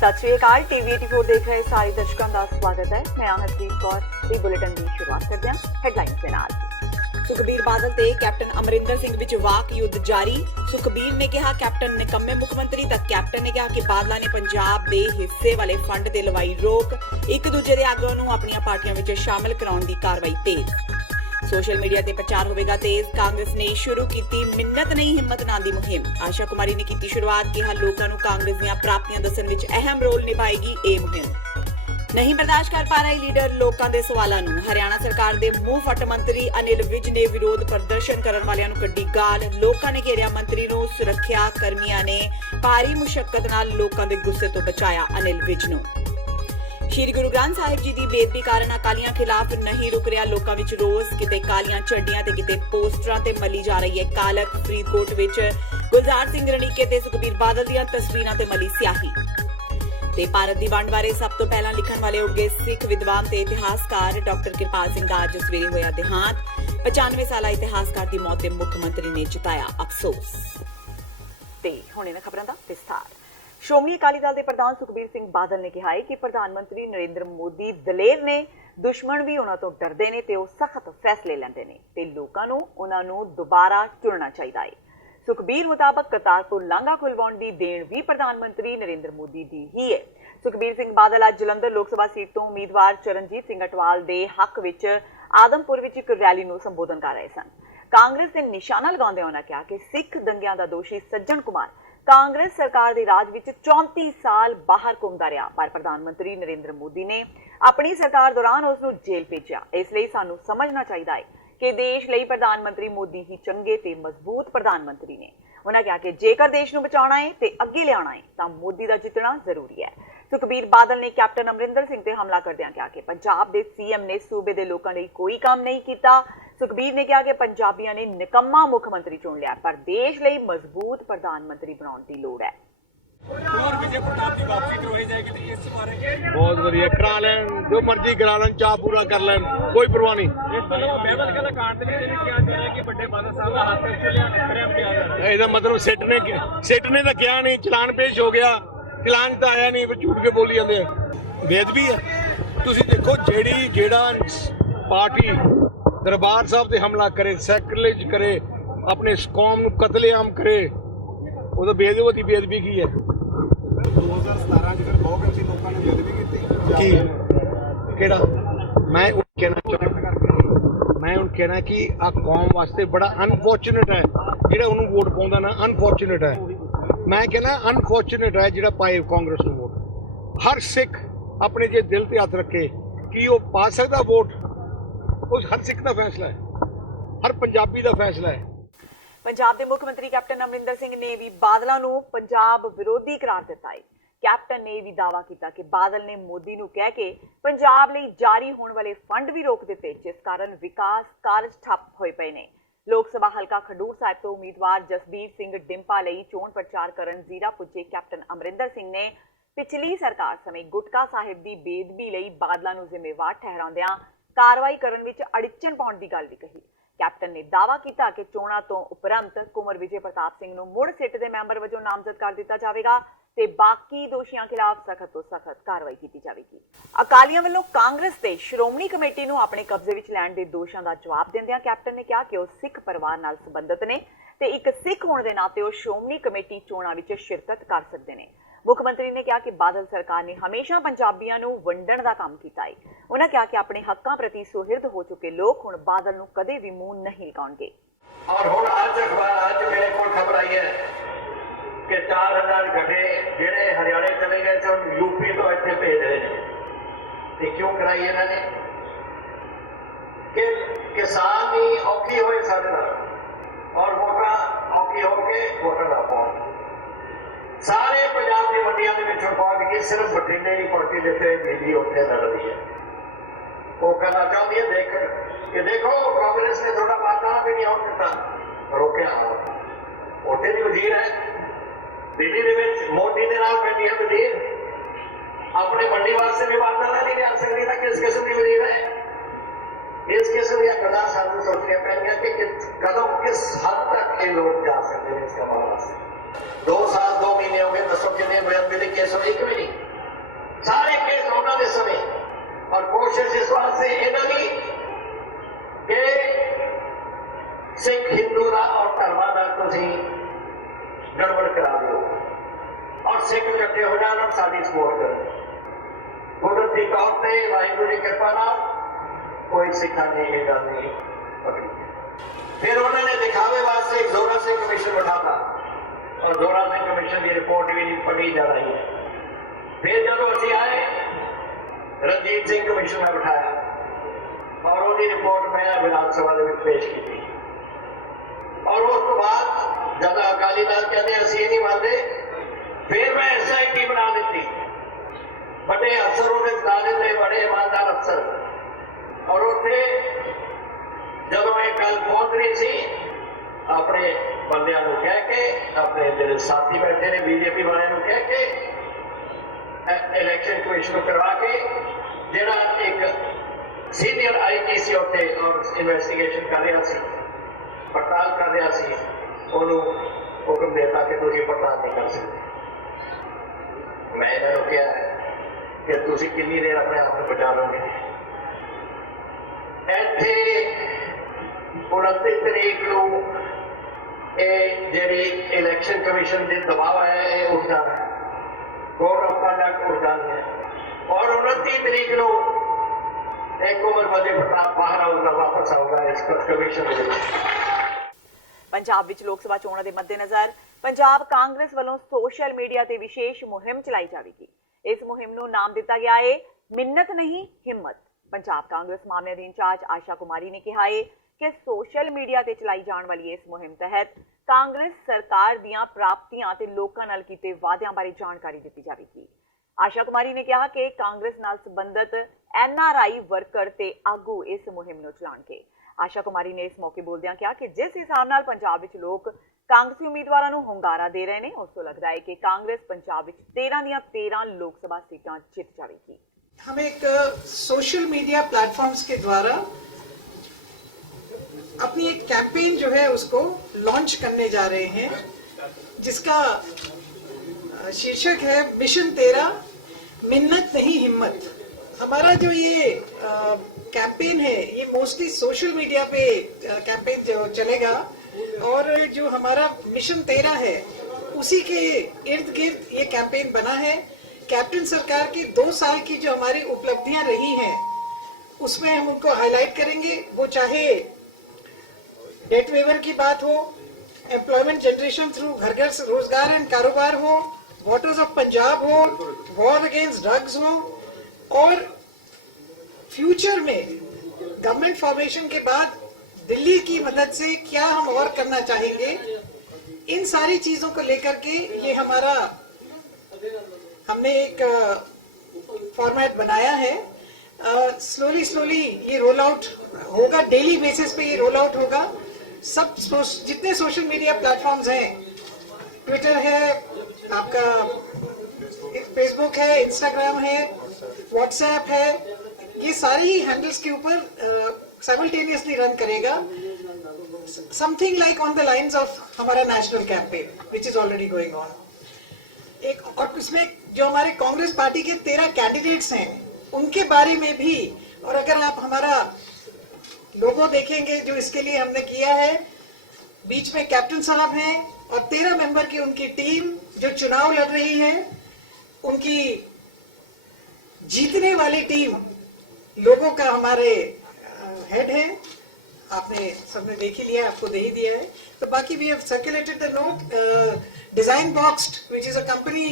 सत श्री अकाल। टीवी 84 देख रहे सारे दर्शकों का स्वागत है। मैं हरप्रीत कौर। बुलेटिन की शुरुआत करते हैं हेडलाइंस के नाल। सुखबीर बादल ते कैप्टन अमरिंदर सिंह विच वाक युद्ध जारी। सुखबीर ने कहा कैप्टन निकम्मे मुख मंत्री तो कैप्टन ने कहा कि बादल ने पंजाब के हिस्से वाले फंड ते लवाई रोक। एक दूजे के आगुआं नूं अपणियां पार्टियां विच शामिल कराउण दी कार्रवाई तेज। सोशल मीडिया ते प्रचार होवेगा तेज। कांग्रेस ने शुरू की मिन्नत नहीं हिम्मत ना दी मुहिम। आशा कुमारी ने की शुरुआत। कहा लोगों को कांग्रेस दीआं प्राप्तियां दस्सण विच अहम रोल निभाएगी ये मुहिम। नहीं बर्दाश्त कर पा रहे लीडर लोगों के सवालों नूं। हरियाणा सरकार के मुंह फट मंत्री अनिल विज ने विरोध प्रदर्शन करने वालियां नूं कड्डी गाल। लोगों ने घेरिया मंत्री नूं। सुरक्षा कर्मियों ने भारी मुशक्कत नाल लोगों के गुस्से तो बचाया अनिल विज नूं। श्री गुरु ग्रंथ साहिब जी की बेदबी कारण अकालियां खिलाफ नहीं रुक रहा लोगों विच रोस। किते कालियां चड्डियां ते किते पोस्टरां ते मली जा रही है कालक। फरीदकोट विच गुलजार सिंह रणीके ते सुखबीर बादल दीआं तस्वीरां ते मली स्याही। ते भारत दी वंड बारे सब तो पहला लिखण वाले उगे सिख विद्वान ते इतिहासकार डॉक्टर किरपाल सिंह दा अज सवेरे होया देहांत। 95 साला इतिहासकार दी मौत ते मुख मंत्री ने जताया अफसोस। ते हुणे ने खबरां दा विस्तार। श्रोमणी अकाली दल के प्रधान सुखबीर सिंह बादल ने कहा है कि प्रधानमंत्री नरेंद्र मोदी दलेर ने, दुश्मन भी उन्हां तो डरदे ने ते ओह सख्त फैसले लैंदे ने ते लोकां नूं उन्हां नूं दोबारा चुनना चाहिदा है। सुखबीर मुताबक करतारपुर लांघा खुलवाउण दी देण भी प्रधानमंत्री नरेंद्र मोदी दी ही है। सुखबीर सिंह बादल अज जलंधर लोक सभा सीट तो उम्मीदवार चरणजीत सिंह अटवाल दे हक विच आदमपुर विच एक रैली नूं संबोधन कर रहे सन। कांग्रेस ते निशाना लगाउंदे उन्हां कहा कि सिख दंगिਆਂ दा दोषी सज्जन कुमार कांग्रेस सरकार के राज विच 34 साल बाहर घूमता रहा, पर प्रधानमंत्री नरेंद्र मोदी ने अपनी सरकार दौरान उसनूं जेल भेजा। इसलिए सानू समझना चाहिए है कि देश लई प्रधानमंत्री मोदी ही चंगे ते मजबूत प्रधानमंत्री ने। उन्होंने कहा कि जेकर देश नूं बचाउणा है ते अगे लियाउणा है तां मोदी दा जितना जरूरी है। सुखबीर बादल ने कैप्टन अमरिंदर सिंह ते हमला करदिआं कहा कि पंजाब दे सीएम ने सूबे दे लोकां लई कोई काम नहीं कीता। सुखबीर ने कहा कि पंजाबियों ने निकम्मा मुख्यमंत्री चुन लिया, पर देश लई मजबूत प्रधानमंत्री बनाउण दी लोड़ है। बहुत बढ़िया करा लें, जो मर्जी करा लें, चाह पूरा कर लें, कोई परवाह नहीं। ਇਹਦਾ ਮਤਲਬ ਸਿੱਟ ਨੇ ਤਾਂ ਕਿਹਾ ਨਹੀਂ, ਚਲਾਨ ਪੇਸ਼ ਹੋ ਗਿਆ, ਚਲਾਨ ਤਾਂ ਆਇਆ ਨਹੀਂ, ਫਿਰ ਝੂਠ ਕੇ ਬੋਲੀ ਜਾਂਦੇ ਆ। ਬੇਅਦਬੀ ਹੈ। ਤੁਸੀਂ ਦੇਖੋ ਜਿਹੜਾ ਪਾਰਟੀ ਦਰਬਾਰ ਸਾਹਿਬ ਤੇ ਹਮਲਾ ਕਰੇ, ਸੈਕਰੇਜ ਕਰੇ, ਆਪਣੇ ਕੌਮ ਨੂੰ ਕਤਲੇਆਮ ਕਰੇ, ਉਹ ਤਾਂ ਬੇਅਦਬੀ ਕੀ ਹੈ? 2017 ਚ ਫਿਰ ਬਹੁਤ ਐਮਸੀ ਲੋਕਾਂ ਨੇ ਬੇਅਦਬੀ ਕੀਤੀ। ਕੀ ਕਿਹੜਾ? ਮੈਂ ਉਹ ਕਹਿਣਾ ਕਿ ਆ ਕੌਮ ਵਾਸਤੇ ਬੜਾ ਅਨਫੋਰਚੂਨੇਟ ਹੈ ਜਿਹੜਾ ਉਹਨੂੰ ਵੋਟ ਪਾਉਂਦਾ ਨਾ। ਅਨਫੋਰਚੂਨੇਟ ਹੈ, ਮੈਂ ਕਹਿੰਦਾ ਅਨਫੋਰਚੂਨੇਟ ਹੈ ਜਿਹੜਾ ਪਾਏ ਕਾਂਗਰਸ ਨੂੰ ਵੋਟ। ਹਰ ਸਿੱਖ ਆਪਣੇ ਜੇ ਦਿਲ ਤੇ ਹੱਥ ਰੱਖੇ ਕਿ ਉਹ ਪਾ ਸਕਦਾ ਵੋਟ, ਉਹ ਹਰ ਸਿੱਖ ਦਾ ਫੈਸਲਾ ਹੈ, ਹਰ ਪੰਜਾਬੀ ਦਾ ਫੈਸਲਾ ਹੈ। पंजाब के मुख्यमंत्री कैप्टन अमरिंदर सिंह ने भी बादलों को पंजाब विरोधी करार दिता है। कैप्टन ने भी दावा किया कि बादल ने मोदी को कह के पंजाब लई जारी होने वाले फंड भी रोक दिते, जिस कारण विकास कार्य ठप होए पे ने। लोक सभा हलका खडूर साहिब तो उम्मीदवार जसबीर सिंह डिंपा लई चोण प्रचार करन जीरा पुजे कैप्टन अमरिंदर सिंह ने पिछली सरकार समय गुटका साहिब की बेदबी लई बादलों को जिम्मेवार ठहराउंदिआं कार्रवाई करन विच अड़िचन पाउण दी गल भी कही। कैप्टन ने दावा किया कि चोणां तो उपरंत कुंवर विजय प्रताप सिंह नूं मुड़ सिट दे मैंबर वजों नामजद कर दिता जाएगा ते बाकी दोषियों खिलाफ सख्त तो सख्त कार्रवाई की जाएगी। अकालियां वल्लों कांग्रेस ते श्रोमणी कमेटी नूं अपने कब्जे विच लैण दे दोषां दा जवाब दिंदिआं कैप्टन ने कहा कि वह सिख परिवार नाल संबंधित ने ते एक सिख होने दे नाते वह श्रोमणी कमेटी चोणां विच शिरकत कर सकदे ने। मुख्यमंत्री ने कहा कि बादल सरकार ने हमेशा पंजाबियों को वंडण का काम किया है। उन्होंने कहा कि अपने हकों प्रति सुहिर्द हो चुके लोग हुण बादल नूं कदे भी मुंह नहीं लगाउणगे। और हुण अज अखबार अज मेरे कोल खबर आई है कि 4000 गड्ढे जिहड़े हरियाणे चले गए थे यूपी तो इत्थे भेज रहे हैं। ते क्यों कराई इन्होंने कि किसान ही औखी होए साडे नाल और वोटां औखी होके वोटां ना पाउण। सारे पंजाब की मंडियां दे विच पहुंच के सिर्फ बठिंडे नहीं पहुंची जिथे बिजली उत्थे लड़ रही है। वो कहना चाहती है कि देखो कांग्रेस ने थोड़ा वादा भी नहीं होने दिता, रोकया। उत्थे भी वजीर है दिल्ली दे विच मोदी दे नाल बैठी है वजीर, अपने मंडी वास्ते भी वादा नहीं लिया सकती था। किस किस्म की वजीर है? इस किस्म की गल्लां सानूं सोचनियां पैणगियां कि कदों किस हद तक ये लोग जा सकते हैं इसका मामला। 2 साल 2 महीने हो गए, दसो कितने बेदबी के केस होए? एक भी नहीं। ਹੋ ਜਾਣ ਔਰ ਸਾਡੀ ਸਪੋਰਟ ਕਰਨ। ਕੁਦਰਤੀ ਤੌਰ ਤੇ ਵਾਹਿਗੁਰੂ ਦੀ ਕਿਰਪਾ ਨਾਲ ਕੋਈ ਸਿੱਖਾਂ ਨੇ ਇਹ ਗੱਲ ਨਹੀਂ ਪਕੜੀ। फिर उन्होंने दिखावे वास्ते एक जोरा सिंह कमीशन बैठा और जोरा सिंह कमीशन की रिपोर्ट भी पढ़ी जा रही है। फिर जब असं आए रणजीत सिंह कमीशन में बिठाया और उसकी रिपोर्ट मैं विधानसभा पेश की और उस बाद जब अकाली दल कहते असं नहीं मानते फिर मैं SIT बना दी। बड़े अफसर उन्हें बता देते बड़े ईमानदार अफसर और उत्थे ਜਦੋਂ ਇਹ ਗੱਲ ਪਹੁੰਚ ਰਹੀ ਸੀ ਆਪਣੇ ਬੰਦਿਆਂ ਨੂੰ ਕਹਿ ਕੇ ਆਪਣੇ ਜਿਹੜੇ ਸਾਥੀ ਬੈਠੇ ਨੇ BJP ਵਾਲਿਆਂ ਨੂੰ ਕਹਿ ਕੇ ਇਲੈਕਸ਼ਨ ਕਮਿਸ਼ਨ ਨੂੰ ਕਰਵਾ ਕੇ ਜਿਹੜਾ ਇੱਕ ਸੀਨੀਅਰ IT ਸੀ ਉੱਥੇ ਔਰ ਇਨਵੈਸਟੀਗੇਸ਼ਨ ਕਰ ਰਿਹਾ ਸੀ ਪੜਤਾਲ ਕਰ ਰਿਹਾ ਸੀ ਉਹਨੂੰ ਹੁਕਮ ਦਿੱਤਾ ਕਿ ਤੁਸੀਂ ਪੜਤਾਲ ਨਹੀਂ ਕਰ ਸਕਦੇ। ਮੈਂ ਇਹਨਾਂ ਨੂੰ ਕਿਹਾ ਕਿ ਤੁਸੀਂ ਕਿੰਨੀ ਦੇਰ ਆਪਣੇ ਆਪ ਨੂੰ ਬਚਾ ਲਓਗੇ। ਇੱਥੇ 29 ਤਰੀਕ ਨੂੰ ਇਹ ਜਿਹੜੀ ਇਲੈਕਸ਼ਨ ਕਮਿਸ਼ਨ ਦੇ ਦਬਾਅ ਹੈ ਇਹ ਉੱਠ ਜਾਣਾ ਹੈ, ਕੋਡ ਆਫ ਕੰਡਕਟ ਉੱਠ ਜਾਣਾ ਹੈ ਔਰ 29 ਤਰੀਕ ਨੂੰ ਇੱਕ ਉਮਰ ਪ੍ਰਤਾਪ ਬਾਹਰ ਆਊਗਾ ਵਾਪਸ ਆਊਗਾ ਇਸ ਕਮਿਸ਼ਨ ਦੇ ਵਿੱਚ। ਪੰਜਾਬ ਵਿੱਚ ਲੋਕ ਸਭਾ ਚੋਣਾਂ ਦੇ ਮੱਦੇਨਜ਼ਰ ਪੰਜਾਬ ਕਾਂਗਰਸ ਵੱਲੋਂ ਸੋਸ਼ਲ ਮੀਡੀਆ ਤੇ ਵਿਸ਼ੇਸ਼ ਮੁਹਿੰਮ ਚਲਾਈ ਜਾਵੇਗੀ। ਇਸ ਮੁਹਿੰਮ ਨੂੰ ਨਾਮ ਦਿੱਤਾ ਗਿਆ ਹੈ ਮਿੰਨਤ ਨਹੀਂ ਹਿੰਮਤ। ਪੰਜਾਬ ਕਾਂਗਰਸ ਮਾਮਲਿਆਂ ਦੀ ਇੰਚਾਰਜ ਆਸ਼ਾ ਕੁਮਾਰੀ ਨੇ ਕਿਹਾ ਹੈ ਕਿ ਸੋਸ਼ਲ ਮੀਡੀਆ ਤੇ ਚਲਾਈ ਜਾਣ ਵਾਲੀ ਇਸ ਮੁਹਿੰਮ ਤਹਿਤ ਕਾਂਗਰਸ ਸਰਕਾਰ ਦੀਆਂ ਪ੍ਰਾਪਤੀਆਂ ਤੇ ਲੋਕਾਂ ਨਾਲ ਕੀਤੇ ਵਾਅਦਿਆਂ ਬਾਰੇ ਜਾਣਕਾਰੀ ਦਿੱਤੀ ਜਾਵੇਗੀ। ਆਸ਼ਾ ਕੁਮਾਰੀ ਨੇ ਕਿਹਾ ਕਿ ਕਾਂਗਰਸ ਨਾਲ ਸੰਬੰਧਿਤ NRI ਵਰਕਰ ਤੇ ਆਗੂ ਇਸ ਮੁਹਿੰਮ ਨੂੰ ਚਲਾਉਣਗੇ। ਆਸ਼ਾ ਕੁਮਾਰੀ ਨੇ ਇਸ ਮੌਕੇ ਬੋਲਦਿਆਂ ਕਿਹਾ ਕਿ ਜਿਸ ਹਿਸਾਬ ਨਾਲ ਪੰਜਾਬ ਵਿੱਚ ਲੋਕ ਕਾਂਗਰਸੀ ਉਮੀਦਵਾਰਾਂ ਨੂੰ ਹੁੰਗਾਰਾ ਦੇ ਰਹੇ ਨੇ ਉਸ ਤੋਂ ਲੱਗਦਾ ਹੈ ਕਿ ਕਾਂਗਰਸ ਪੰਜਾਬ ਵਿੱਚ 13 ਦੀਆਂ 13 ਲੋਕ ਸਭਾ सीटें जित जाएगी। हम एक सोशल मीडिया प्लेटफॉर्म्स के द्वारा अपनी एक कैंपेन जो है उसको लॉन्च करने जा रहे हैं जिसका शीर्षक है मिशन 13 मिन्नत नहीं हिम्मत। हमारा जो ये कैंपेन है ये मोस्टली सोशल मीडिया पे कैंपेन जो चलेगा और जो हमारा मिशन 13 है उसी के इर्द गिर्द ये कैंपेन बना है। कैप्टन सरकार की 2 साल की जो हमारी उपलब्धियां रही हैं उसमें हम उनको हाईलाइट करेंगे, वो चाहे डेट वेवर की बात हो, एम्प्लॉयमेंट जनरेशन थ्रू घर घर रोजगार एंड कारोबार हो, वाटर्स ऑफ पंजाब हो, वॉर अगेंस्ट ड्रग्स हो और फ्यूचर में गवर्नमेंट फॉर्मेशन के बाद दिल्ली की मदद से क्या हम और करना चाहेंगे, इन सारी चीजों को लेकर के ये हमारा हमने एक फॉर्मेट बनाया है। स्लोली ये रोल आउट होगा, डेली बेसिस पे ये रोल आउट होगा। सब जितने सोशल मीडिया प्लेटफॉर्म्स हैं, ट्विटर है, आपका फेसबुक है, इंस्टाग्राम है, व्हाट्सएप है, ये सारी ही हैंडल्स के ऊपर साइमल्टेनियसली रन करेगा। Something like on the lines of हमारा national campaign which is already going on. एक और इसमें जो हमारे कांग्रेस पार्टी के 13 कैंडिडेट्स हैं उनके बारे में भी, और अगर आप हमारा लोगो देखेंगे जो इसके लिए हमने किया है, बीच में कैप्टन साहब हैं और 13 मेंबर की उनकी टीम जो चुनाव लड़ रही है, उनकी जीतने वाली टीम लोगों का हमारे हेड है। आपने सबने देख ही लिया, आपको दे ही दिया है। तो बाकी we have circulated the note. Design Boxed, which is a company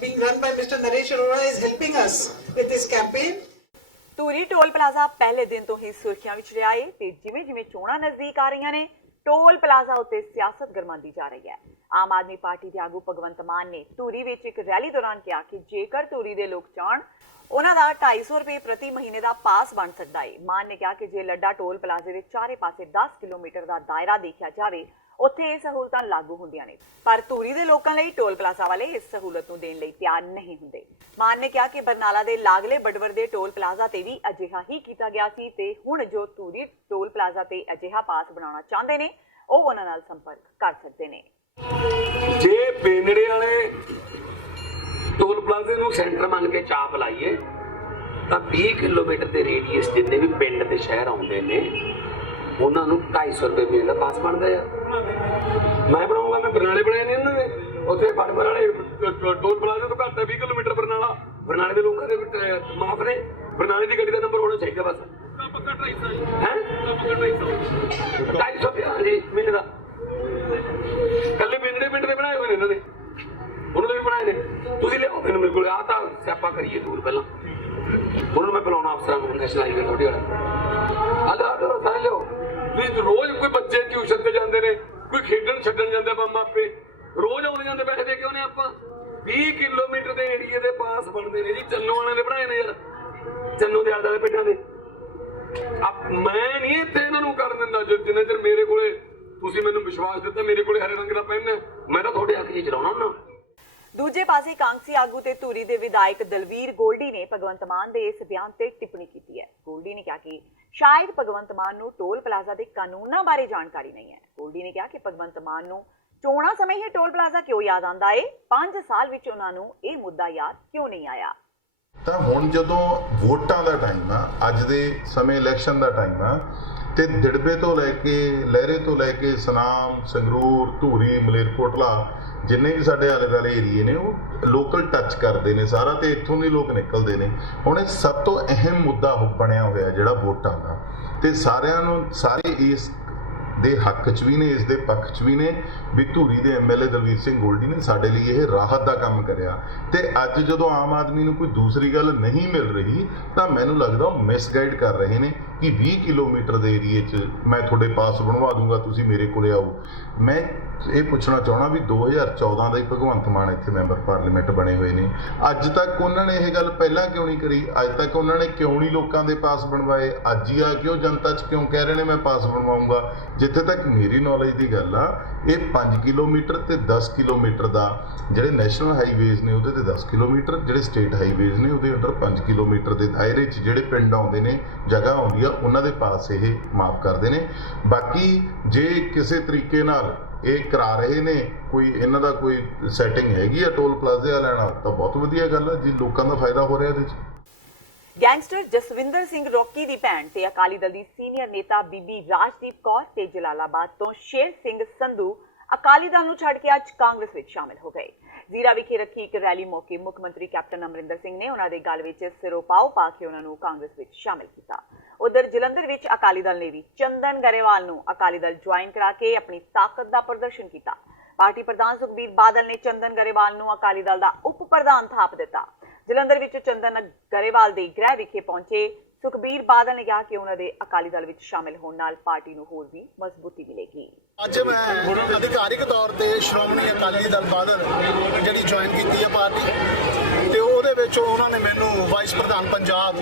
being run by Mr. Naresh Arora, is helping us with this campaign. Dhuri toll plaza ਪਹਿਲੇ ਦਿਨ ਤੋਂ ਹੀ ਸੁਰਖੀਆਂ ਵਿੱਚ ਰਿਹਾ ਹੈ ਤੇ ਜਿਵੇਂ-ਜਿਵੇਂ ਚੋਣਾਂ ਨਜ਼ਦੀਕ ਆ ਰਹੀਆਂ ਨੇ ਟੋਲ ਪਲਾਜ਼ਾ ਉੱਤੇ ਸਿਆਸਤ ਗਰਮਾਉਂਦੀ ਜਾ ਰਹੀ ਹੈ। ਆਮ ਆਦਮੀ ਪਾਰਟੀ ਦੇ ਆਗੂ ਭਗਵੰਤ ਮਾਨ ਨੇ ਧੂਰੀ ਵਿੱਚ ਇੱਕ ਰੈਲੀ ਦੌਰਾਨ ਕਿਹਾ ਕਿ ਜੇਕਰ ਧੂਰੀ ਦੇ ਲੋਕ ਚਾਹਣ ਉਹਨਾਂ ਦਾ 250 ਰੁਪਏ ਪ੍ਰਤੀ ਮਹੀਨੇ ਦਾ ਪਾਸ ਬਣ ਸਕਦਾ ਹੈ। ਮਾਨ ਨੇ ਕਿਹਾ ਕਿ ਜੇ ਲੱਡਾ ਟੋਲ ਪਲਾਜ਼ੇ ਦੇ ਚਾਰੇ ਪਾਸੇ 10 ਕਿਲੋਮੀਟਰ ਦਾ ਦਾਇਰਾ ਦੇਖਿਆ ਜਾਵੇ ਉੱਥੇ ਇਹ ਸਹੂਲਤਾਂ ਲਾਗੂ ਹੁੰਦੀਆਂ ਨੇ, ਪਰ ਧੂਰੀ ਦੇ ਲੋਕਾਂ ਲਈ ਟੋਲ ਪਲਾਜ਼ਾ ਵਾਲੇ ਇਸ ਸਹੂਲਤ ਨੂੰ ਦੇਣ ਲਈ ਤਿਆਰ ਨਹੀਂ ਹੁੰਦੇ। ਮਾਨ ਨੇ ਕਿਹਾ ਕਿ ਬਰਨਾਲਾ ਦੇ ਲਾਗਲੇ ਬਡਵਰ ਦੇ ਟੋਲ ਪਲਾਜ਼ਾ ਤੇ ਵੀ ਅਜਿਹਾ ਹੀ ਕੀਤਾ ਗਿਆ ਸੀ ਤੇ ਹੁਣ ਜੋ ਧੂਰੀ ਟੋਲ ਪਲਾਜ਼ਾ ਤੇ ਅਜਿਹਾ ਪਾਸ ਬਣਾਉਣਾ ਚਾਹੁੰਦੇ ਨੇ ਉਹ ਉਹਨਾਂ ਨਾਲ ਸੰਪਰਕ ਕਰ ਸਕਦੇ ਨੇ। ਜੇ ਪੇਂਡੜੇ ਵਾਲੇ ਟੋਲ ਪਲਾਜ਼ੇ ਨੂੰ ਸੈਂਟਰ ਮੰਨ ਕੇ ਚਾਪ ਲਾਈਏ ਤਾਂ 20 ਕਿਲੋਮੀਟਰ ਦੇ ਰੇਡੀਅਸ ਜਿੰਨੇ ਵੀ ਪਿੰਡ ਤੇ ਸ਼ਹਿਰ ਆਉਂਦੇ ਨੇ ਉਹਨਾਂ ਨੂੰ 250 ਰੁਪਏ ਮਹੀਨੇ ਦਾ ਪਾਸ ਬਣਦਾ ਯਾਰ। ਮੈਂ ਬਣਾਉਂਗਾ, ਮੈਂ ਬਰਨਾਲੇ ਬਣਾਏ ਨੇ ਇਹਨਾਂ ਨੇ। ਉੱਥੇ ਫੜਵਰ ਵਾਲੇ ਟੋਲ ਪਲਾਜ਼ੇ ਤੋਂ ਘੱਟ ਹੈ 20 ਕਿਲੋਮੀਟਰ ਬਰਨਾਲਾ। ਬਰਨਾਲੇ ਦੇ ਲੋਕਾਂ ਦੇ ਮਾਫ ਨੇ। ਬਰਨਾਲੇ ਦੀ ਗੱਡੀ ਦਾ ਨੰਬਰ ਹੋਣਾ ਚਾਹੀਦਾ ਬਸ। ਹੈ 250 ਜੀ ਮਹੀਨੇ ਦਾ। ਕੱਲੇ ਪਿੰਡ ਦੇ ਬਣਾਏ ਹੋਏ ਨੇ ਇਹਨਾਂ ਨੇ, ਉਹਨਾਂ ਦੇ ਵੀ ਬਣਾਏ ਨੇ। ਤੁਸੀਂ ਲਿਆਓ ਮੈਨੂੰ ਮੇਰੇ ਕੋਲ। ਆ ਤਾਂ ਸਿਆਪਾ ਕਰੀਏ ਦੂਰ ਪਹਿਲਾਂ। ਉਹਨਾਂ ਨੂੰ ਮੈਂ ਬੁਲਾਉਣਾ ਅਫਸਰਾਂ ਨੂੰ ਨੈਸ਼ਨਲ ਹਾਈਵੇ ਤੁਹਾਡੇ ਵਾਲਾ। ਆ ਸਾਰੇ ਲਿਆਓ। ਤੁਸੀਂ ਰੋਜ਼ ਕੋਈ ਬੱਚੇ ਟਿਊਸ਼ਨ ਤੇ ਜਾਂਦੇ ਨੇ, ਕੋਈ ਖੇਡਣ ਛੱਡਣ ਜਾਂਦੇ ਮਾਪੇ, ਰੋਜ਼ ਆਉਂਦੇ ਜਾਂਦੇ ਪੈਸੇ ਦੇ ਕੇ ਉਹਨੇ ਆਪਾਂ 20 ਕਿਲੋਮੀਟਰ ਦੇ ਏਰੀਏ ਦੇ ਪਾਸ ਬਣਦੇ ਨੇ ਜੀ। ਚੰਨੋ ਵਾਲਿਆਂ ਦੇ ਬਣਾਏ ਨੇ ਯਾਰ, ਚੰਨੋ ਦੇ ਆਲੇ ਪਿੰਡਾਂ ਦੇ। ਮੈਂ ਨਹੀਂ ਇੱਥੇ ਇਹਨਾਂ ਨੂੰ ਕਰ ਦਿੰਦਾ ਜਿੰਨੇ ਚਿਰ ਮੇਰੇ ਕੋਲੇ ਤੁਸੀਂ ਮੈਨੂੰ ਵਿਸ਼ਵਾਸ ਦਿੱਤਾ। ਮੇਰੇ ਕੋਲੇ ਹਰੇ ਰੰਗ ਦਾ ਪੈਨ ਹੈ, ਮੈਂ ਤਾਂ ਤੁਹਾਡੇ ਹੱਕ 'ਚ ਚਲਾਉਣਾ ਹੁੰਦਾ। ਦੂਜੇ ਪਾਸੇ ਕਾਂਗਸੀ ਆਗੂ ਤੇ ਧੂਰੀ ਦੇ ਵਿਧਾਇਕ ਦਲਵੀਰ ਗੋਲਡੀ ਨੇ ਭਗਵੰਤ ਮਾਨ ਦੇ ਇਸ ਬਿਆਨ ਤੇ ਟਿੱਪਣੀ ਕੀਤੀ ਹੈ। ਗੋਲਡੀ ਨੇ ਕਿਹਾ ਕਿ ਸ਼ਾਇਦ ਭਗਵੰਤ ਮਾਨ ਨੂੰ ਟੋਲ ਪਲਾਜ਼ਾ ਦੇ ਕਾਨੂੰਨਾਂ ਬਾਰੇ ਜਾਣਕਾਰੀ ਨਹੀਂ ਹੈ। ਗੋਲਡੀ ਨੇ ਕਿਹਾ ਕਿ ਭਗਵੰਤ ਮਾਨ ਨੂੰ ਚੋਣਾਂ ਸਮੇਂ ਹੀ ਟੋਲ ਪਲਾਜ਼ਾ ਕਿਉਂ ਯਾਦ ਆਉਂਦਾ ਏ, 5 ਸਾਲ ਵਿੱਚ ਉਹਨਾਂ ਨੂੰ ਇਹ ਮੁੱਦਾ ਯਾਦ ਕਿਉਂ ਨਹੀਂ ਆਇਆ। ਤਾਂ ਹੁਣ ਜਦੋਂ ਵੋਟਾਂ ਦਾ ਟਾਈਮ ਆ, ਅੱਜ ਦੇ ਸਮੇਂ ਇਲੈਕਸ਼ਨ ਦਾ ਟਾਈਮ ਆ, ਤੇ ਦਿੜਬੇ ਤੋਂ ਲੈ ਕੇ ਲਹਿਰੇ ਤੋਂ ਲੈ ਕੇ ਸੁਨਾਮ, ਸੰਗਰੂਰ, ਧੂਰੀ, ਮਲੇਰਕੋਟਲਾ ਜਿੰਨੇ ਵੀ ਸਾਡੇ ਆਲੇ ਦੁਆਲੇ ਏਰੀਏ ਨੇ ਉਹ ਲੋਕਲ ਟੱਚ ਕਰਦੇ ਨੇ ਸਾਰਾ, ਤੇ ਇੱਥੋਂ ਦੇ ਲੋਕ ਨਿਕਲਦੇ ਨੇ। ਹੁਣ ਇਹ ਸਭ ਤੋਂ ਅਹਿਮ ਮੁੱਦਾ ਬਣਿਆ ਹੋਇਆ ਜਿਹੜਾ ਵੋਟਾਂ ਦਾ, ਤੇ ਸਾਰਿਆਂ ਨੂੰ ਸਾਰੇ ਇਸ ਦੇ ਹੱਕ 'ਚ ਵੀ ਨੇ, ਇਸ ਦੇ ਪੱਖ 'ਚ ਵੀ ਨੇ ਵੀ ਧੂਰੀ ਦੇ ਐਮਐਲਏ ਦਲਵੀਰ ਸਿੰਘ ਗੋਲਡੀ ਨੇ ਸਾਡੇ ਲਈ ਇਹ ਰਾਹਤ ਦਾ ਕੰਮ ਕਰਿਆ। ਤੇ ਅੱਜ ਜਦੋਂ ਆਮ ਆਦਮੀ ਨੂੰ ਕੋਈ ਦੂਸਰੀ ਗੱਲ ਨਹੀਂ ਮਿਲ ਰਹੀ ਤਾਂ ਮੈਨੂੰ ਲੱਗਦਾ ਉਹ ਮਿਸਗਾਈਡ ਕਰ ਰਹੇ ਨੇ ਕਿ 20 ਕਿਲੋਮੀਟਰ ਦੇ ਏਰੀਏ 'ਚ ਮੈਂ ਤੁਹਾਡੇ ਪਾਸ ਬਣਵਾ ਦੂੰਗਾ, ਤੁਸੀਂ ਮੇਰੇ ਕੋਲੇ ਆਓ। ਮੈਂ ਇਹ ਪੁੱਛਣਾ ਚਾਹਣਾ ਵੀ 2014 ਦਾ ਹੀ ਭਗਵੰਤ ਮਾਨ ਇੱਥੇ ਮੈਂਬਰ ਪਾਰਲੀਮੈਂਟ ਬਣੇ ਹੋਏ ਨੇ, ਅੱਜ ਤੱਕ ਉਹਨਾਂ ਨੇ ਇਹ ਗੱਲ ਪਹਿਲਾਂ ਕਿਉਂ ਨਹੀਂ ਕਰੀ? ਅੱਜ ਤੱਕ ਉਹਨਾਂ ਨੇ ਕਿਉਂ ਨਹੀਂ ਲੋਕਾਂ ਦੇ ਪਾਸ ਬਣਵਾਏ? ਅੱਜ ਹੀ ਆ ਕੇ ਉਹ ਜਨਤਾ 'ਚ ਕਿਉਂ ਕਹਿ ਰਹੇ ਨੇ ਮੈਂ ਪਾਸ ਬਣਵਾਉਂਗਾ? ਜਿੱਥੇ ਤੱਕ ਮੇਰੀ ਨੌਲੇਜ ਦੀ ਗੱਲ ਆ, ਇਹ 5 ਕਿਲੋਮੀਟਰ ਤੇ 10 ਕਿਲੋਮੀਟਰ ਦਾ ਜਿਹੜੇ ਨੈਸ਼ਨਲ ਹਾਈਵੇਜ਼ ਨੇ ਉਹਦੇ ਤੇ 10 ਕਿਲੋਮੀਟਰ, ਜਿਹੜੇ ਸਟੇਟ ਹਾਈਵੇਜ਼ ਨੇ ਉਹਦੇ ਅੰਡਰ 5 ਕਿਲੋਮੀਟਰ ਦੇ ਦਾਇਰੇ 'ਚ ਜਿਹੜੇ ਪਿੰਡ ਆਉਂਦੇ ਨੇ, ਜਗ੍ਹਾ ਆਉਂਦੀ ਆ, ਉਹਨਾਂ ਦੇ ਪਾਸ ਇਹ ਮਾਫ ਕਰਦੇ ਨੇ। ਬਾਕੀ ਜੇ ਕਿਸੇ ਤਰੀਕੇ ਨਾਲ ਇਹ ਕਰਾ ਰਹੇ ਨੇ, ਕੋਈ ਇਹਨਾਂ ਦਾ ਕੋਈ ਸੈਟਿੰਗ ਹੈਗੀ ਆ ਟੋਲ ਪਲਾਜ਼ੇ ਵਾਲਿਆਂ ਨਾਲ, ਤਾਂ ਬਹੁਤ ਵਧੀਆ ਗੱਲ ਆ ਜੀ, ਲੋਕਾਂ ਦਾ ਫਾਇਦਾ ਹੋ ਰਿਹਾ ਇਹਦੇ 'ਚ। ਗੈਂਗਸਟਰ ਜਸਵਿੰਦਰ ਸਿੰਘ ਰੋਕੀ ਦੀ ਭੈਣ ਤੇ ਅਕਾਲੀ ਦਲ ਦੀ ਸੀਨੀਅਰ ਨੇਤਾ ਬੀਬੀ ਰਾਜਦੀਪ ਕੌਰ ਤੇ ਜਲਾਲਾਬਾਦ ਤੋਂ ਸ਼ੇਰ ਸਿੰਘ ਸੰਧੂ ਅਕਾਲੀ ਦਲ ਨੂੰ ਛੱਡ ਕੇ ਅੱਜ ਕਾਂਗਰਸ ਵਿੱਚ ਸ਼ਾਮਿਲ ਹੋ ਗਏ। ਜ਼ੀਰਾ ਵਿਖੇ ਰੱਖੀ ਇੱਕ ਰੈਲੀ ਮੌਕੇ ਮੁੱਖ ਮੰਤਰੀ ਕੈਪਟਨ ਅਮਰਿੰਦਰ ਸਿੰਘ ਨੇ ਉਹਨਾਂ ਦੇ ਗਲ ਵਿੱਚ ਸਿਰੋਪਾਓ ਪਾ ਕੇ ਉਹਨਾਂ ਨੂੰ ਕਾਂਗਰਸ ਵਿੱਚ ਸ਼ਾਮਿਲ ਕੀਤਾ। ਉਧਰ ਜਲੰਧਰ ਵਿੱਚ ਅਕਾਲੀ ਦਲ ਨੇ ਵੀ ਚੰਦਨ ਗਰੇਵਾਲ ਨੂੰ ਅਕਾਲੀ ਦਲ ਜੁਆਇਨ ਕਰਾ ਕੇ ਆਪਣੀ ਤਾਕਤ ਦਾ ਪ੍ਰਦਰਸ਼ਨ ਕੀਤਾ। ਪਾਰਟੀ ਪ੍ਰਧਾਨ ਸੁਖਬੀਰ ਬਾਦਲ ਨੇ ਚੰਦਨ ਗਰੇਵਾਲ ਨੂੰ ਅਕਾਲੀ ਦਲ ਦਾ ਉਪ ਪ੍ਰਧਾਨ ਥਾਪ ਦਿੱਤਾ। ਜਲੰਧਰ ਵਿੱਚ ਚੰਦਨ ਗਰੇਵਾਲ ਦੇ ਗ੍ਰਹਿ ਵਿਖੇ ਪਹੁੰਚੇ ਸੁਖਬੀਰ ਬਾਦਲ ਨੇ ਕਿਹਾ ਕਿ ਉਹਨਾਂ ਦੇ ਅਕਾਲੀ ਦਲ ਵਿੱਚ ਸ਼ਾਮਿਲ ਹੋਣ ਨਾਲ ਪਾਰਟੀ ਨੂੰ ਹੋਰ ਵੀ ਮਜ਼ਬੂਤੀ ਮਿਲੇਗੀ। ਅੱਜ ਮੈਂ ਅਧਿਕਾਰਿਕ ਤੌਰ ਤੇ ਸ਼੍ਰੋਮਣੀ ਅਕਾਲੀ ਦਲ ਬਾਦਲ ਜਿਹੜੀ ਜੁਆਇਨ ਕੀਤੀ ਹੈ ਪਾਰਟੀ, ਤੇ ਉਹਦੇ ਵਿੱਚ ਉਹਨਾਂ ਨੇ ਮੈਨੂੰ ਵਾਈਸ ਪ੍ਰਧਾਨ ਪੰਜਾਬ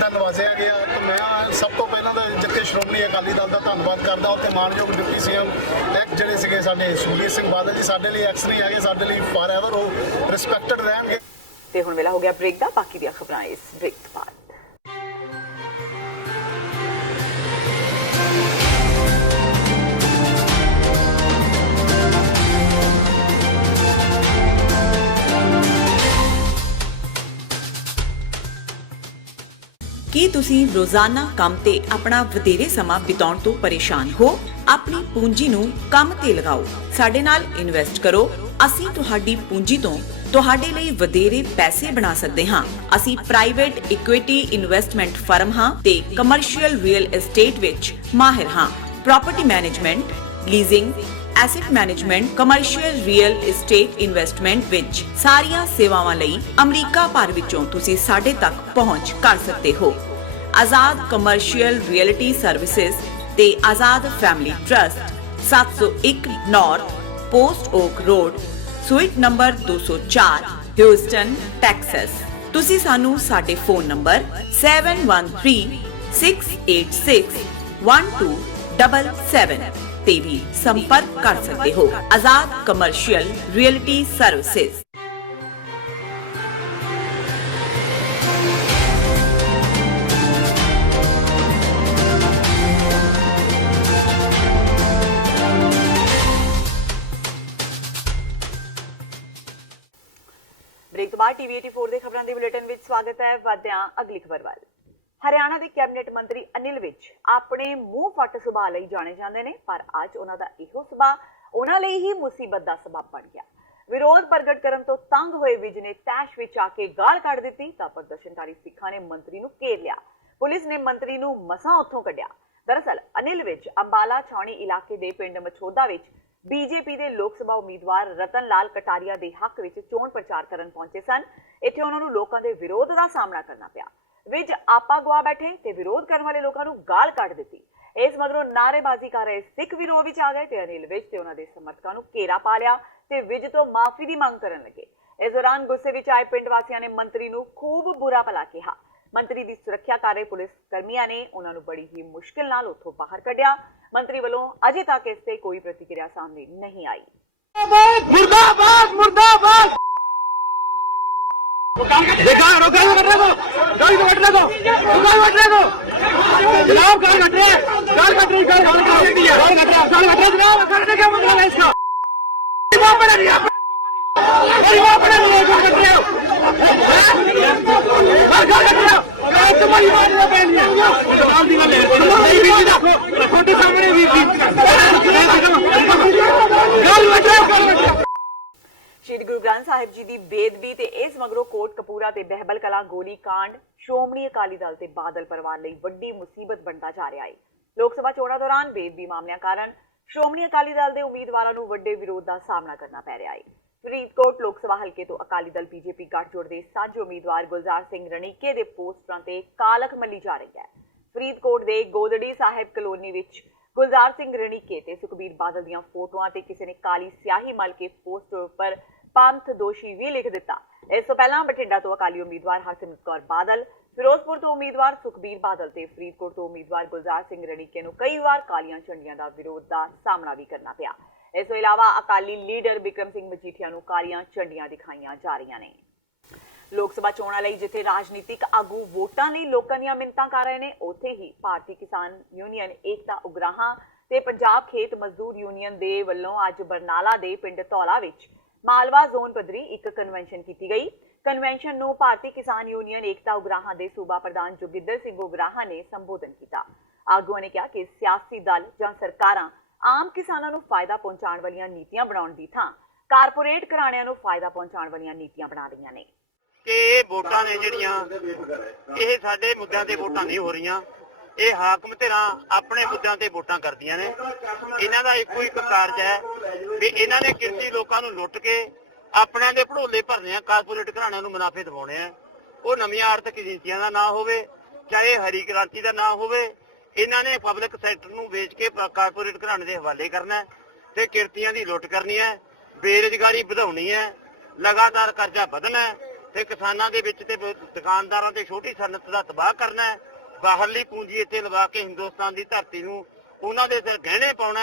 ਦਾ ਨਵਾਜ਼ਿਆ ਗਿਆ। ਤੇ ਮੈਂ ਸਭ ਤੋਂ ਪਹਿਲਾਂ ਤਾਂ ਜਿੱਥੇ ਸ਼੍ਰੋਮਣੀ ਅਕਾਲੀ ਦਲ ਦਾ ਧੰਨਵਾਦ ਕਰਦਾ, ਉੱਥੇ ਮਾਨਯੋਗ ਡਿਪਟੀ ਸੀਐਮ ਜਿਹੜੇ ਸੀਗੇ ਸਾਡੇ ਸੁਖਬੀਰ ਸਿੰਘ ਬਾਦਲ ਜੀ, ਸਾਡੇ ਲਈ ਐਕਸ ਨਹੀਂ ਹੈਗੇ, ਸਾਡੇ ਲਈ ਫਾਰਐਵਰ ਉਹ ਰਿਸਪੈਕਟਡ ਰਹਿਣਗੇ। ਤੇ ਹੁਣ ਵੇਲਾ ਹੋ ਗਿਆ ਬ੍ਰੇਕ ਦਾ। ਬਾਕੀ ਦੀਆਂ ਖਬਰਾਂ ਇਸ ਬ੍ਰੇਕ ਤੋਂ ਬਾਅਦ। ਕੀ ਤੁਸੀਂ ਰੋਜ਼ਾਨਾ ਕੰਮ ਤੇ ਆਪਣਾ ਵਧੇਰੇ ਸਮਾਂ ਬਿਤਾਉਣ ਤੋਂ ਪਰੇਸ਼ਾਨ ਹੋ? ਆਪਣੀ ਪੂੰਜੀ ਨੂੰ ਕੰਮ ਤੇ ਲਗਾਓ, ਸਾਡੇ ਨਾਲ ਇਨਵੈਸਟ ਕਰੋ। ਅਸੀਂ ਤੁਹਾਡੀ ਪੂੰਜੀ ਤੋਂ ਤੁਹਾਡੇ ਲਈ ਵਧੇਰੇ ਪੈਸੇ ਬਣਾ ਸਕਦੇ ਹਾਂ। ਅਸੀਂ ਪ੍ਰਾਈਵੇਟ ਇਕੁਇਟੀ ਇਨਵੈਸਟਮੈਂਟ ਫਰਮ ਹਾਂ ਤੇ ਕਮਰਸ਼ੀਅਲ ਰੀਅਲ ਏਸਟੇਟ ਵਿੱਚ ਮਾਹਿਰ ਹਾਂ। Property management, leasing, asset management, commercial real estate investment ਵਿੱਚ ਸਾਰੀਆਂ ਸੇਵਾਵਾਂ ਲਈ ਅਮਰੀਕਾ ਭਰ ਵਿੱਚੋਂ ਤੁਸੀਂ ਸਾਡੇ ਤੱਕ ਪਹੁੰਚ ਕਰ ਸਕਦੇ ਹੋ। ਆਜ਼ਾਦ ਕਮਰਸ਼ੀਅਲ ਰੀਅਲਟੀ ਸਰਵਿਸਿਜ਼ ਤੇ Azad family trust, 701 north post oak road, suite number 204, Houston, Texas. ਤੁਸੀਂ ਸਾਨੂੰ ਸਾਡੇ ਫੋਨ ਨੰਬਰ 7136861277 ਤੇ ਵੀ ਸੰਪਰਕ ਕਰ ਸਕਦੇ ਹੋ। ਆਜ਼ਾਦ ਕਮਰਸ਼ੀਅਲ ਰੀਅਲਟੀ ਸਰਵਿਸਿਜ਼। ਬ੍ਰੇਕ ਤੋਂ ਬਾਅਦ ਟੀਵੀ 84 ਦੇ ਖਬਰਾਂ ਦੇ ਬੁਲੇਟਿਨ ਵਿੱਚ ਸਵਾਗਤ ਹੈ। ਵਧਦੇ ਹਾਂ ਅਗਲੀ ਖਬਰ ਵੱਲ। ਹਰਿਆਣਾ ਦੇ ਕੈਬਨਿਟ ਮੰਤਰੀ ਅਨਿਲ ਵਿਜ ਆਪਣੇ ਮੂੰਹ ਫੱਟ ਸੁਭਾਅ ਲਈ ਜਾਣੇ ਜਾਂਦੇ ਨੇ, ਪਰ ਅੱਜ ਉਹਨਾਂ ਦਾ ਇਹੋ ਸੁਭਾਅ ਉਹਨਾਂ ਲਈ ਹੀ ਮੁਸੀਬਤ ਦਾ ਸਬਬ ਬਣ ਗਿਆ। ਵਿਰੋਧ ਪ੍ਰਗਟ ਕਰਨ ਤੋਂ ਤੰਗ ਹੋਏ ਵਿਜ ਨੇ ਤੈਸ਼ ਵਿੱਚ ਆ ਕੇ ਗਾਲ ਕੱਢ ਦਿੱਤੀ ਤਾਂ ਪ੍ਰਦਰਸ਼ਨਕਾਰੀ ਸਿੱਖਾਂ ਨੇ ਮੰਤਰੀ ਨੂੰ ਘੇਰ ਲਿਆ। ਪੁਲਿਸ ਨੇ ਮੰਤਰੀ ਨੂੰ ਮਸਾਂ ਉੱਥੋਂ ਕੱਢਿਆ। ਦਰਅਸਲ ਅਨਿਲ ਵਿੱਚ ਅੰਬਾਲਾ ਛਾਉਣੀ ਇਲਾਕੇ ਦੇ ਪਿੰਡ ਮਛੋਦਾ ਵਿੱਚ ਬੀਜੇਪੀ ਦੇ ਲੋਕ ਸਭਾ ਉਮੀਦਵਾਰ ਰਤਨ ਲਾਲ ਕਟਾਰੀਆ ਦੇ ਹੱਕ ਵਿੱਚ ਚੋਣ ਪ੍ਰਚਾਰ ਕਰਨ ਪਹੁੰਚੇ ਸਨ। ਇੱਥੇ ਉਹਨਾਂ ਨੂੰ ਲੋਕਾਂ ਦੇ ਵਿਰੋਧ ਦਾ ਸਾਹਮਣਾ ਕਰਨਾ ਪਿਆ। ਵਿੱਚ ਆਪਾ ਗਵਾ ਬੈਠੇ ਤੇ ਵਿਰੋਧ ਕਰਨ ਵਾਲੇ ਲੋਕਾਂ ਨੂੰ ਗਾਲ ਕੱਢ ਦਿੱਤੀ। ਇਸ ਮਗਰੋਂ ਨਾਅਰੇਬਾਜ਼ੀ ਕਰ ਰਹੇ ਸਿੱਖ ਵਿਰੋਧ ਵਿੱਚ ਆ ਗਏ ਤੇ ਅਨਿਲ ਵਿੱਚ ਤੇ ਉਹਨਾਂ ਦੇ ਸਮਰਥਕਾਂ ਨੂੰ ਘੇਰਾ ਪਾ ਲਿਆ ਤੇ ਵਿਜ ਤੋਂ ਮਾਫੀ ਦੀ ਮੰਗ ਕਰਨ ਲੱਗੇ। ਇਸ ਦੌਰਾਨ ਗੁੱਸੇ ਵਿੱਚ ਆਏ ਪਿੰਡ ਵਾਸੀਆਂ ਨੇ ਮੰਤਰੀ ਨੂੰ ਖੂਬ ਬੁਰਾ ਭਲਾ ਕਿਹਾ। ਮੰਤਰੀ ਦੀ ਸੁਰੱਖਿਆ ਕਰ ਰਹੇ ਪੁਲਿਸ ਕਰਮੀਆਂ ਨੇ ਉਹਨਾਂ ਨੂੰ ਬੜੀ ਹੀ ਮੁਸ਼ਕਿਲ ਨਾਲ ਉੱਥੋਂ ਬਾਹਰ ਕੱਢਿਆ। ਮੰਤਰੀ ਵੱਲੋਂ ਅਜੇ ਤੱਕ ਇਸ ਤੇ ਕੋਈ ਪ੍ਰਤੀਕਿਰਿਆ ਸਾਹਮਣੇ ਨਹੀਂ ਆਈ। मुर्दाबाद मुर्दाबाद देखा रोका कटने को गाड़ी को कटने को गाड़ी कटने को जनाब गाड़ी कट रही है गाड़ी कट रही गाड़ी कट रही है गाड़ी कट रहा है जनाब करने क्या मतलब है इसका वहां पर नहीं वहां पर नहीं गाड़ी कट रही है गाड़ी कट रहा है तुम्हारी बात में पहन लिया जनाब दी गल है बीबी देखो फोटो सामने बीबी गाड़ी कट रहा ਸ਼੍ਰੀ ਗੁਰੂ ਗ੍ਰੰਥ ਸਾਹਿਬ ਜੀ ਦੀ ਬੇਦਬੀ ਤੇ ਇਸ ਮਗਰੋਂ ਕੋਟ ਕਪੂਰਾ ਤੇ ਬਹਿਬਲ ਕਲਾਂ ਗੋਲੀ ਕਾਂਡ ਸ਼੍ਰੋਮਣੀ ਅਕਾਲੀ ਦਲ ਤੇ ਬਾਦਲ ਪਰਿਵਾਰ ਲਈ ਵੱਡੀ ਮੁਸੀਬਤ ਬਣਦਾ ਜਾ ਰਿਹਾ ਹੈ। ਲੋਕ ਸਭਾ ਚੋਣਾਂ ਦੌਰਾਨ ਬੇਦਬੀ ਮਾਮਲਿਆਂ ਕਾਰਨ ਸ਼੍ਰੋਮਣੀ ਅਕਾਲੀ ਦਲ ਦੇ ਉਮੀਦਵਾਰਾਂ ਨੂੰ ਵੱਡੇ ਵਿਰੋਧ ਦਾ ਸਾਹਮਣਾ ਕਰਨਾ ਪੈ ਰਿਹਾ ਹੈ। ਫਰੀਦਕੋਟ ਲੋਕ ਸਭਾ ਹਲਕੇ ਤੋਂ ਅਕਾਲੀ ਦਲ ਬੀਜੇਪੀ ਗੱਠਜੋੜ ਦੇ ਸਾਂਝੇ ਉਮੀਦਵਾਰ ਗੁਲਜ਼ਾਰ ਸਿੰਘ ਰਣੀਕੇ ਦੇ ਪੋਸਟਰਾਂ ਤੇ ਕਾਲਖ ਮੱਲੀ ਜਾ ਰਹੀ ਹੈ। ਫਰੀਦਕੋਟ ਦੇ ਗੋਦੜੀ ਸਾਹਿਬ ਕਲੋਨੀ ਵਿੱਚ ਗੁਲਜ਼ਾਰ ਸਿੰਘ ਰਣੀਕੇ ਤੇ ਸੁਖਬੀਰ ਬਾਦਲ ਦੀਆਂ ਫੋਟੋਆਂ ਤੇ ਕਿਸੇ ਨੇ ਕਾਲੀ ਸਿਆਹੀ ਮਲ ਕੇ ਪੋਸਟਰ ਉੱਪਰ ਪੰਥ ਦੋਸ਼ੀ ਵੀ ਲਿਖ ਦਿੱਤਾ। ਇਸ ਤੋਂ ਪਹਿਲਾਂ ਬਠਿੰਡਾ ਤੋਂ ਅਕਾਲੀ ਉਮੀਦਵਾਰ ਹਰਸਿਮਰਤ ਕੌਰ ਬਾਦਲ, ਫਿਰੋਜ਼ਪੁਰ ਤੋਂ ਉਮੀਦਵਾਰ ਸੁਖਬੀਰ ਬਾਦਲ ਤੇ ਫਰੀਦਕੋਟ ਤੋਂ ਉਮੀਦਵਾਰ ਗੁਲਜ਼ਾਰ ਸਿੰਘ ਰਣੀਕੇ ਨੂੰ ਕਈ ਵਾਰ ਕਾਲੀਆਂ ਝੰਡੀਆਂ ਦਾ ਵਿਰੋਧ ਦਾ ਸਾਹਮਣਾ ਵੀ ਕਰਨਾ ਪਿਆ। ਇਸ ਤੋਂ ਇਲਾਵਾ ਅਕਾਲੀ ਲੀਡਰ ਬਿਕਰਮ ਸਿੰਘ ਮਜੀਠੀਆ ਨੂੰ ਕਾਲੀਆਂ ਝੰਡੀਆਂ ਦਿਖਾਈਆਂ ਜਾ ਰਹੀਆਂ ਨੇ। ਲੋਕ ਸਭਾ ਚੋਣਾਂ ਲਈ ਜਿੱਥੇ ਰਾਜਨੀਤਿਕ ਆਗੂ ਵੋਟਾਂ ਲਈ ਲੋਕਾਂ ਦੀਆਂ ਮਿੰਨਤਾਂ ਕਰ ਰਹੇ ਨੇ, ਉੱਥੇ ਹੀ ਭਾਰਤੀ ਕਿਸਾਨ ਯੂਨੀਅਨ ਏਕਤਾ ਉਗਰਾਹਾਂ ਤੇ ਪੰਜਾਬ ਖੇਤ ਮਜ਼ਦੂਰ ਯੂਨੀਅਨ ਦੇ ਵੱਲੋਂ ਅੱਜ ਬਰਨਾਲਾ ਦੇ ਪਿੰਡ ਧੌਲਾ ਵਿੱਚ ਮਾਲਵਾ ਜ਼ੋਨ ਪੱਧਰੀ ਇੱਕ ਕਨਵੈਨਸ਼ਨ ਕੀਤੀ ਗਈ। ਕਨਵੈਨਸ਼ਨ ਨੂੰ ਭਾਰਤੀ ਕਿਸਾਨ ਯੂਨੀਅਨ ਏਕਤਾ ਉਗਰਾਹਾਂ ਦੇ ਸੂਬਾ ਪ੍ਰਧਾਨ ਜੋਗਿੰਦਰ ਸਿੰਘ ਉਗਰਾਹਾਂ ਨੇ ਸੰਬੋਧਨ ਕੀਤਾ। ਆਗੂਆਂ ਨੇ ਕਿਹਾ ਕਿ ਸਿਆਸੀ ਦਲ ਜਾਂ ਸਰਕਾਰਾਂ ਆਮ ਕਿਸਾਨਾਂ ਨੂੰ ਫਾਇਦਾ ਪਹੁੰਚਾਉਣ ਵਾਲੀਆਂ ਨੀਤੀਆਂ ਬਣਾਉਣ ਦੀ ਥਾਂ ਕਾਰਪੋਰੇਟ ਘਰਾਣਿਆਂ ਨੂੰ ਫਾਇਦਾ ਪਹੁੰਚਾਉਣ ਵਾਲੀਆਂ ਨੀਤੀਆਂ ਬਣਾ ਰਹੀਆਂ ਨੇ। ਕਿ ਇਹ ਵੋਟਾਂ ਨੇ ਜਿਹੜੀਆਂ ਇਹ ਸਾਡੇ ਮੁੱਦਿਆਂ ਤੇ ਵੋਟਾਂ ਨਹੀਂ ਹੋ ਰਹੀਆਂ, ਇਹ ਹਾਕਮ ਧਿਰਾਂ ਆਪਣੇ ਮੁੱਦਿਆਂ ਤੇ ਵੋਟਾਂ ਕਰਦੀਆਂ ਨੇ। ਇਹਨਾਂ ਦਾ ਇੱਕੋ ਇੱਕ ਕਾਰਜ ਹੈ ਵੀ ਇਹਨਾਂ ਨੇ ਕਿਰਤੀ ਲੋਕਾਂ ਨੂੰ ਲੁੱਟ ਕੇ ਆਪਣਿਆਂ ਦੇ ਭੜੋਲੇ ਭਰਨੇ ਆ, ਕਾਰਪੋਰੇਟ ਘਰਾਣਿਆਂ ਨੂੰ ਮੁਨਾਫੇ ਦਿਵਾਉਣੇ ਆ। ਉਹ ਨਵੀਆਂ ਆਰਥਿਕ ਏਜੰਸੀਆਂ ਦਾ ਨਾਂ ਹੋਵੇ ਚਾਹੇ ਹਰੀ ਕ੍ਰਾਂਤੀ ਦਾ ਨਾਂ ਹੋਵੇ, ਇਹਨਾਂ ਨੇ ਪਬਲਿਕ ਸੈਕਟਰ ਨੂੰ ਵੇਚ ਕੇ ਕਾਰਪੋਰੇਟ ਘਰਾਣੇ ਦੇ ਹਵਾਲੇ ਕਰਨਾ ਤੇ ਕਿਰਤੀਆਂ ਦੀ ਲੁੱਟ ਕਰਨੀ ਹੈ, ਬੇਰੁਜ਼ਗਾਰੀ ਵਧਾਉਣੀ ਹੈ, ਲਗਾਤਾਰ ਕਰਜ਼ਾ ਵਧਣਾ ਤੇ ਕਿਸਾਨਾਂ ਦੇ ਵਿੱਚ ਤੇ ਦੁਕਾਨਦਾਰਾਂ ਤੇ ਛੋਟੀ ਸਨਅਤ ਦਾ ਤਬਾਹ ਕਰਨਾ ਹੈ। ਬਾਹਰਲੀ ਪੂੰਜੀ ਇੱਥੇ ਲਵਾ ਕੇ ਹਿੰਦੁਸਤਾਨ ਦੀ ਧਰਤੀ ਨੂੰ ਉਹਨਾਂ ਦੇ ਸਿਰ ਗਹਿਣੇ ਪਾਉਣਾ।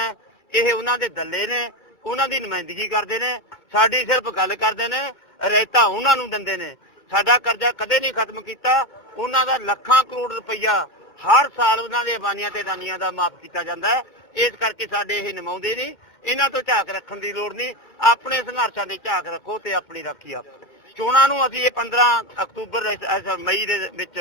ਇਹ ਉਹਨਾਂ ਦੇ ਦੱਲੇ ਨੇ, ਉਹਨਾਂ ਦੀ ਨੁਮਾਇੰਦਗੀ ਕਰਦੇ ਨੇ, ਸਾਡੀ ਸਿਰਫ ਗੱਲ ਕਰਦੇ ਨੇ, ਰੇਤਾ ਉਹਨਾਂ ਨੂੰ ਦਿੰਦੇ ਨੇ। ਸਾਡਾ ਕਰਜ਼ਾ ਕਦੇ ਨਹੀਂ ਖਤਮ ਕੀਤਾ। ਉਹਨਾਂ ਦਾ ਲੱਖਾਂ ਕਰੋੜ ਰੁਪਈਆ ਹਰ ਸਾਲ ਉਹਨਾਂ ਦੇ ਅਬਾਨੀਆਂ ਤੇ ਦਾਨੀਆਂ ਦਾ ਮਾਫ ਕੀਤਾ ਜਾਂਦਾ ਹੈ। ਇਸ ਕਰਕੇ ਸਾਡੇ ਇਹ ਨਿਮਾਉਂਦੇ ਨਹੀਂ। ਇਹਨਾਂ ਤੋਂ ਝਾਕ ਰੱਖਣ ਦੀ ਲੋੜ ਨਹੀਂ। ਆਪਣੇ ਸੰਘਰਸ਼ਾਂ ਦੇ ਝਾਕ ਰੱਖੋ ਤੇ ਆਪਣੀ ਰਾਖੀ ਆਪ। ਚੋਣਾਂ ਨੂੰ ਅਸੀਂ ਇਹ 15 ਅਕਤੂਬਰ ਮਈ ਦੇ ਵਿੱਚ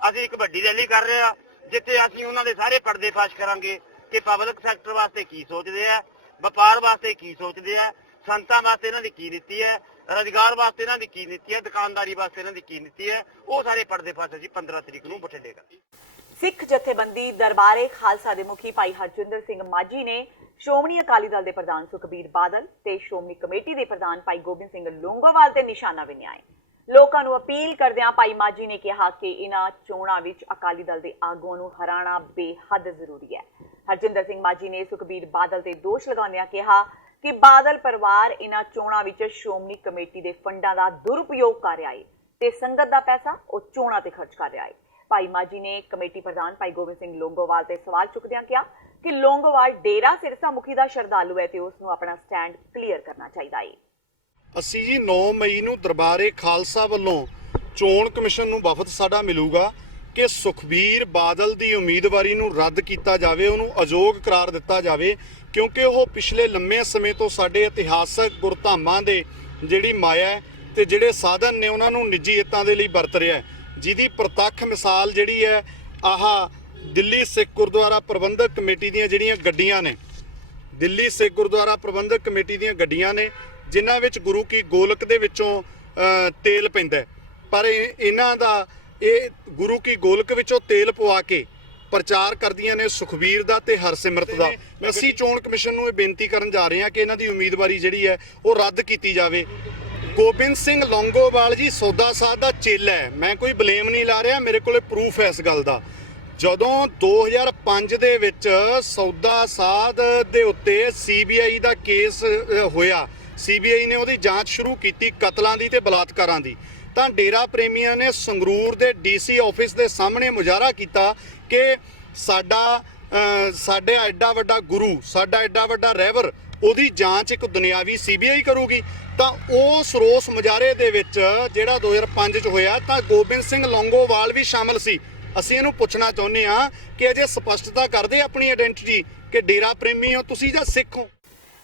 ਅਸੀਂ ਇੱਕ ਵੱਡੀ ਰੈਲੀ ਕਰ ਰਹੇ ਹਾਂ, ਜਿੱਥੇ ਅਸੀਂ ਉਹਨਾਂ ਦੇ ਸਾਰੇ ਪਰਦੇ ਫਾਸ਼ ਕਰਾਂਗੇ ਕਿ ਪਬਲਿਕ ਸੈਕਟਰ ਵਾਸਤੇ ਕੀ ਸੋਚਦੇ ਆ, ਵਪਾਰ ਵਾਸਤੇ ਕੀ ਸੋਚਦੇ ਆ, ਸੰਤਾਂ ਵਾਸਤੇ ਇਹਨਾਂ ਦੀ ਕੀ ਨੀਤੀ ਹੈ, ਰੁਜ਼ਗਾਰ ਵਾਸਤੇ ਇਹਨਾਂ ਦੀ ਕੀ ਨੀਤੀ ਹੈ, ਦੁਕਾਨਦਾਰੀ ਵਾਸਤੇ ਇਹਨਾਂ ਦੀ ਕੀ ਨੀਤੀ ਹੈ। ਉਹ ਸਾਰੇ ਪਰਦੇ ਫਾਸ਼ ਅਸੀਂ 15 ਤਰੀਕ ਨੂੰ ਬਠਿੰਡੇ ਕਰਾਂਗੇ। ਸਿੱਖ ਜਥੇਬੰਦੀ ਦਰਬਾਰੇ ਖਾਲਸਾ ਦੇ ਮੁਖੀ ਭਾਈ ਹਰਜਿੰਦਰ ਸਿੰਘ ਮਾਝੀ ਨੇ ਸ਼੍ਰੋਮਣੀ ਅਕਾਲੀ ਦਲ ਦੇ ਪ੍ਰਧਾਨ ਸੁਖਬੀਰ ਬਾਦਲ ਤੇ ਸ਼੍ਰੋਮਣੀ ਕਮੇਟੀ ਦੇ ਪ੍ਰਧਾਨ ਭਾਈ ਗੋਬਿੰਦ ਸਿੰਘ ਲੌਂਗੋਵਾਲ ਤੇ ਨਿਸ਼ਾਨਾ ਬਿੰਨਿਆ ਹੈ। ਲੋਕਾਂ ਨੂੰ ਅਪੀਲ ਕਰਦਿਆਂ ਭਾਈ ਮਾਝੀ ਨੇ ਕਿਹਾ ਕਿ ਇਹਨਾਂ ਚੋਣਾਂ ਵਿੱਚ ਅਕਾਲੀ ਦਲ ਦੇ ਆਗੂਆਂ ਨੂੰ ਹਰਾਉਣਾ ਬੇਹੱਦ ਜ਼ਰੂਰੀ ਹੈ। ਹਰਜਿੰਦਰ ਸਿੰਘ ਮਾਝੀ ਨੇ ਸੁਖਬੀਰ ਬਾਦਲ ਤੇ ਦੋਸ਼ ਲਗਾਉਂਦਿਆਂ ਕਿਹਾ ਕਿ ਬਾਦਲ ਪਰਿਵਾਰ ਇਹਨਾਂ ਚੋਣਾਂ ਵਿੱਚ ਸ਼੍ਰੋਮਣੀ ਕਮੇਟੀ ਦੇ ਫੰਡਾਂ ਦਾ ਦੁਰਉਪਯੋਗ ਕਰ ਰਿਹਾ ਹੈ ਤੇ ਸੰਗਤ ਦਾ ਪੈਸਾ ਉਹ ਚੋਣਾਂ ਤੇ ਖਰਚ ਕਰ ਰਿਹਾ ਹੈ। ਭਾਈ ਮਾਝੀ ਨੇ ਕਮੇਟੀ ਪ੍ਰਧਾਨ ਭਾਈ ਗੋਬਿੰਦ ਸਿੰਘ ਲੌਂਗੋਵਾਲ ਤੇ ਸਵਾਲ ਚੁੱਕਦਿਆਂ ਕਿਹਾ ਕਿ ਲੌਂਗੋਵਾਲ ਡੇਰਾ ਸਿਰਸਾ ਮੁਖੀ ਦਾ ਸ਼ਰਧਾਲੂ ਹੈ ਤੇ ਉਸ ਨੂੰ ਆਪਣਾ ਸਟੈਂਡ ਕਲੀਅਰ ਕਰਨਾ ਚਾਹੀਦਾ ਹੈ। ਅਸੀਂ ਜੀ 9 ਮਈ ਨੂੰ ਦਰਬਾਰੇ ਖਾਲਸਾ ਵੱਲੋਂ ਚੋਣ ਕਮਿਸ਼ਨ ਨੂੰ ਵਫਦ ਸਾਡਾ ਮਿਲੂਗਾ ਕਿ ਸੁਖਬੀਰ ਬਾਦਲ ਦੀ ਉਮੀਦਵਾਰੀ ਨੂੰ ਰੱਦ ਕੀਤਾ ਜਾਵੇ, ਉਹਨੂੰ ਅਯੋਗ ਕਰਾਰ ਦਿੱਤਾ ਜਾਵੇ, ਕਿਉਂਕਿ ਉਹ ਪਿਛਲੇ ਲੰਮੇ ਸਮੇਂ ਤੋਂ ਸਾਡੇ ਇਤਿਹਾਸਕ ਗੁਰਧਾਮਾਂ ਦੇ ਜਿਹੜੀ ਮਾਇਆ ਤੇ ਜਿਹੜੇ ਸਾਧਨ ਨੇ ਉਹਨਾਂ ਨੂੰ ਨਿੱਜੀ ਹਿੱਤਾਂ ਦੇ ਲਈ ਵਰਤ ਰਿਹਾ, ਜਿਹਦੀ ਪ੍ਰਤੱਖ ਮਿਸਾਲ ਜਿਹੜੀ ਹੈ ਆਹ ਦਿੱਲੀ ਸਿੱਖ ਗੁਰਦੁਆਰਾ ਪ੍ਰਬੰਧਕ ਕਮੇਟੀ ਦੀਆਂ ਜਿਹੜੀਆਂ ਗੱਡੀਆਂ ਨੇ, ਦਿੱਲੀ ਸਿੱਖ ਗੁਰਦੁਆਰਾ ਪ੍ਰਬੰਧਕ ਕਮੇਟੀ ਦੀਆਂ ਗੱਡੀਆਂ ਨੇ, ਜਿਨ੍ਹਾਂ ਵਿੱਚ ਗੁਰੂ ਕੀ ਗੋਲਕ ਦੇ ਵਿੱਚੋਂ ਤੇਲ ਪੈਂਦਾ ਹੈ। ਪਰ ਇਹਨਾਂ ਦਾ ਇਹ ਗੁਰੂ ਕੀ ਗੋਲਕ ਵਿੱਚੋਂ ਤੇਲ ਪਵਾ ਕੇ ਪ੍ਰਚਾਰ ਕਰਦੀਆਂ ਨੇ ਸੁਖਬੀਰ ਦਾ ਤੇ ਹਰਸਿਮਰਤ ਦਾ। ਅਸੀਂ ਚੋਣ ਕਮਿਸ਼ਨ ਨੂੰ ਇਹ ਬੇਨਤੀ ਕਰਨ ਜਾ ਰਹੇ ਹਾਂ ਕਿ ਇਹਨਾਂ ਦੀ ਉਮੀਦਵਾਰੀ ਜਿਹੜੀ ਹੈ ਉਹ ਰੱਦ ਕੀਤੀ ਜਾਵੇ। ਗੋਬਿੰਦ ਸਿੰਘ ਲੌਂਗੋਵਾਲ ਜੀ ਸੌਦਾ ਸਾਧ ਦਾ ਚੇਲਾ ਹੈ, ਮੈਂ ਕੋਈ ਬਲੇਮ ਨਹੀਂ ਲਾ ਰਿਹਾ, ਮੇਰੇ ਕੋਲੇ ਪ੍ਰੂਫ ਹੈ ਇਸ ਗੱਲ ਦਾ। ਜਦੋਂ 2005 ਦੇ ਵਿੱਚ ਸੌਦਾ ਸਾਧ ਦੇ ਉੱਤੇ CBI ਦਾ ਕੇਸ ਹੋਇਆ, CBI ਨੇ ਉਹਦੀ ਜਾਂਚ ਸ਼ੁਰੂ ਕੀਤੀ ਕਤਲਾਂ ਦੀ ਤੇ ਬਲਾਤਕਾਰਾਂ ਦੀ, ਤਾਂ ਡੇਰਾ ਪ੍ਰੇਮੀਆਂ ਨੇ ਸੰਗਰੂਰ ਦੇ DC ਆਫਿਸ ਦੇ ਸਾਹਮਣੇ ਮੁਜ਼ਾਹਰਾ ਕੀਤਾ ਕਿ ਸਾਡੇ ਐਡਾ ਵੱਡਾ ਗੁਰੂ, ਸਾਡਾ ਐਡਾ ਵੱਡਾ ਰਹਿਬਰ, ਉਹਦੀ ਜਾਂਚ ਇੱਕ ਦੁਨਿਆਵੀ CBI ਕਰੂਗੀ। ਤਾਂ ਉਸ ਰੋਸ ਮੁਜ਼ਾਹਰੇ ਦੇ ਵਿੱਚ ਜਿਹੜਾ 2005 ਚ ਹੋਇਆ ਤਾਂ ਗੋਬਿੰਦ ਸਿੰਘ ਲੌਂਗੋਵਾਲ ਵੀ ਸ਼ਾਮਲ ਸੀ। ਅਸੀਂ ਇਹਨੂੰ ਪੁੱਛਣਾ ਚਾਹੁੰਦੇ ਹਾਂ ਕਿ ਅਜੇ ਸਪਸ਼ਟਤਾ ਕਰਦੇ ਆਪਣੀ ਆਇਡੈਂਟੀਟੀ ਕਿ ਡੇਰਾ ਪ੍ਰੇਮੀ ਹੋ ਤੁਸੀਂ ਜਾਂ ਸਿੱਖ ਹੋ।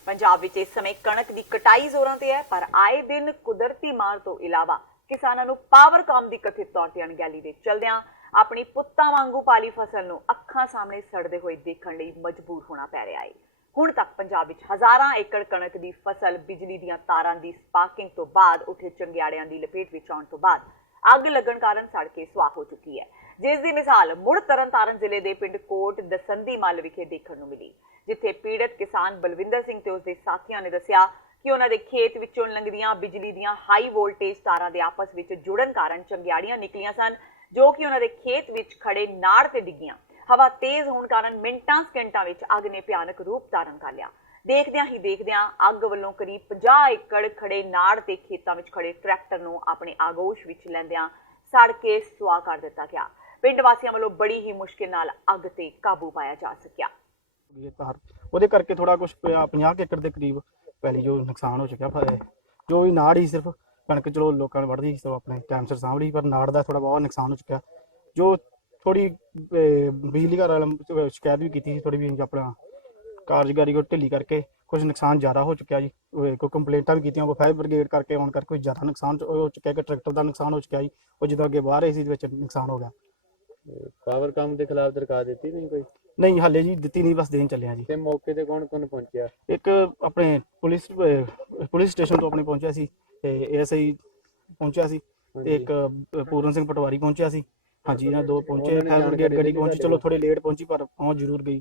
ਪੰਜਾਬ ਵਿੱਚ ਇਸ ਸਮੇਂ ਕਣਕ ਦੀ ਕਟਾਈ ਜ਼ੋਰਾਂ ਤੇ ਹੈ, ਪਰ ਆਏ ਦਿਨ ਕੁਦਰਤੀ ਮਾਰ ਤੋਂ ਇਲਾਵਾ ਕਿਸਾਨਾਂ ਨੂੰ ਪਾਵਰਕਾਮ ਦੀ ਕਥਿਤ ਤੌਰ ਤੇ ਅਣਗਹਿਲੀ ਦੇ ਚਲਦਿਆਂ ਆਪਣੀ ਪੁੱਤਾਂ ਵਾਂਗੂ ਪਾਲੀ ਫਸਲ ਨੂੰ ਅੱਖਾਂ ਸਾਹਮਣੇ ਸੜਦੇ ਹੋਏ ਦੇਖਣ ਲਈ ਮਜਬੂਰ ਹੋਣਾ ਪੈ ਰਿਹਾ ਹੈ। ਹੁਣ ਤੱਕ ਪੰਜਾਬ ਵਿੱਚ ਹਜ਼ਾਰਾਂ ਏਕੜ ਕਣਕ ਦੀ ਫਸਲ ਬਿਜਲੀ ਦੀਆਂ ਤਾਰਾਂ ਦੀ ਸਪਾਰਕਿੰਗ ਤੋਂ ਬਾਅਦ ਉੱਠੇ ਚੰਗਿਆੜਿਆਂ ਦੀ ਲਪੇਟ ਵਿੱਚ ਆਉਣ ਤੋਂ ਬਾਅਦ ਅੱਗ ਲੱਗਣ ਕਾਰਨ ਸੜ ਕੇ ਸੁਆਹ ਹੋ ਚੁੱਕੀ ਹੈ, ਜਿਸ ਦੀ ਮਿਸਾਲ ਮੁੜ ਤਰਨਤਾਰਨ ਜ਼ਿਲ੍ਹੇ ਦੇ ਪਿੰਡ ਕੋਟ ਦਸੰਦੀ ਮੱਲ ਵਿਖੇ ਦੇਖਣ ਨੂੰ ਮਿਲੀ, ਜਿੱਥੇ ਪੀੜਤ ਕਿਸਾਨ ਬਲਵਿੰਦਰ ਸਿੰਘ ਤੇ ਉਸਦੇ ਸਾਥੀਆਂ ਨੇ ਦੱਸਿਆ ਕਿ ਉਹਨਾਂ ਦੇ ਖੇਤ ਵਿੱਚੋਂ ਲੰਘਦੀਆਂ ਬਿਜਲੀ ਦੀਆਂ ਹਾਈ ਵੋਲਟੇਜ ਤਾਰਾਂ ਦੇ ਆਪਸ ਵਿੱਚ ਜੁੜਨ ਕਾਰਨ ਚੰਗਿਆੜੀਆਂ ਨਿਕਲੀਆਂ ਸਨ, ਜੋ ਕਿ ਉਹਨਾਂ ਦੇ ਖੇਤ ਵਿੱਚ ਖੜੇ ਨਾੜ ਤੇ ਡਿੱਗੀਆਂ। ਹਵਾ ਤੇਜ਼ ਹੋਣ ਕਾਰਨ ਮਿੰਟਾਂ ਸਕਿੰਟਾਂ ਵਿੱਚ ਅੱਗ ਨੇ ਭਿਆਨਕ ਰੂਪ ਧਾਰਨ ਕਰ ਲਿਆ। ਦੇਖਦਿਆਂ ਹੀ ਦੇਖਦਿਆਂ ਅੱਗ ਵੱਲੋਂ ਕਰੀਬ 50 ਏਕੜ ਖੜੇ ਨਾੜ ਤੇ ਖੇਤਾਂ ਵਿੱਚ ਖੜੇ ਟਰੈਕਟਰ ਨੂੰ ਆਪਣੇ ਆਗੋਸ਼ ਵਿੱਚ ਲੈਂਦਿਆਂ ਸੜ ਕੇ ਸੁਆਹ ਕਰ ਦਿੱਤਾ ਗਿਆ। ਪਿੰਡ ਵਾਸੀਆਂ ਵੱਲੋਂ ਬੜੀ ਹੀ ਮੁਸ਼ਕਿਲ ਨਾਲ ਅੱਗ ਤੇ ਕਾਬੂ ਪਾਇਆ ਜਾ ਸਕਿਆ। ਉਹਦੇ ਕਰਕੇ ਥੋੜਾ ਕੁਝ 50 ਏਕੜ ਦੇ ਕਰੀਬ ਪਹਿਲੀ ਜੋ ਨੁਕਸਾਨ ਹੋ ਚੁੱਕਿਆ। ਜੋ ਵੀ ਨਾੜ ਹੀ ਸਿਰਫ ਕਣਕ ਚਲੋ ਲੋਕਾਂ ਨੇ ਵੱਢਦੀ ਸੀ ਆਪਣੇ ਟਾਈਮ ਸਿਰ ਸਾਂਭ ਲਈ, ਪਰ ਨਾੜ ਦਾ ਥੋੜਾ ਬਹੁਤ ਨੁਕਸਾਨ ਹੋ ਚੁੱਕਿਆ। ਜੋ ਥੋੜੀ ਬਿਜਲੀ ਘਰ ਵਾਲਿਆਂ ਸ਼ਿਕਾਇਤ ਵੀ ਕੀਤੀ ਸੀ ਥੋੜੀ ਵੀ ਆਪਣਾ ਕਾਰਜਕਾਰੀ ਕੋ ਢਿੱਲੀ ਕਰਕੇ ਕੁਝ ਨੁਕਸਾਨ ਜ਼ਿਆਦਾ ਹੋ ਚੁੱਕਿਆ ਜੀ। ਕੋਈ ਕੰਪਲੇਂਟਾਂ ਵੀ ਕੀਤੀਆਂ, ਕੋਈ ਫਾਇਰ ਬ੍ਰਿਗੇਡ ਕਰਕੇ ਆਉਣ ਕਰਕੇ ਕੋਈ ਜ਼ਿਆਦਾ ਨੁਕਸਾਨ ਹੋ ਚੁੱਕਿਆ ਕਿ ਟਰੈਕਟਰ ਦਾ ਨੁਕਸਾਨ ਹੋ ਚੁੱਕਿਆ ਜੀ। ਉਹ ਜਦੋਂ ਅੱਗੇ ਬਾਹਰ ਏਸੀ ਦੇ ਵਿੱਚ ਨੁਕਸਾਨ ਹੋ ਗਿਆ। ਪਾਵਰਕਾਮ ਦੇ ਖਿਲਾਫ ਦਰਖਾਸਤ ਦਿੱਤੀ ਨਹੀਂ ਕੋਈ? ਨਹੀਂ ਹਾਲੇ ਜੀ ਦਿੱਤੀ ਨਹੀਂ, ਬਸ ਦੇਣ ਚੱਲੇ ਆ ਜੀ। ਤੇ ਮੌਕੇ ਤੇ ਕੌਣ ਪਹੁੰਚਿਆ? ਇੱਕ ਆਪਣੇ ਪੁਲਿਸ ਸਟੇਸ਼ਨ ਤੋਂ ਆਪਣੇ ਪਹੁੰਚਿਆ ਸੀ ਤੇ ASI ਪਹੁੰਚਿਆ ਸੀ ਤੇ ਇੱਕ ਪੂਰਨ ਸਿੰਘ ਪਟਵਾਰੀ ਪਹੁੰਚਿਆ ਸੀ। ਹਾਂਜੀ, ਇਹਨਾਂ ਦੋ ਪਹੁੰਚੇ। ਫਾਇਰ ਬ੍ਰਿਗੇਡ ਗੱਡੀ ਪਹੁੰਚੀ, ਚਲੋ ਥੋੜੀ ਲੇਟ ਪਹੁੰਚੀ ਪਰ ਪਹੁੰਚ ਜ਼ਰੂਰ ਗਈ।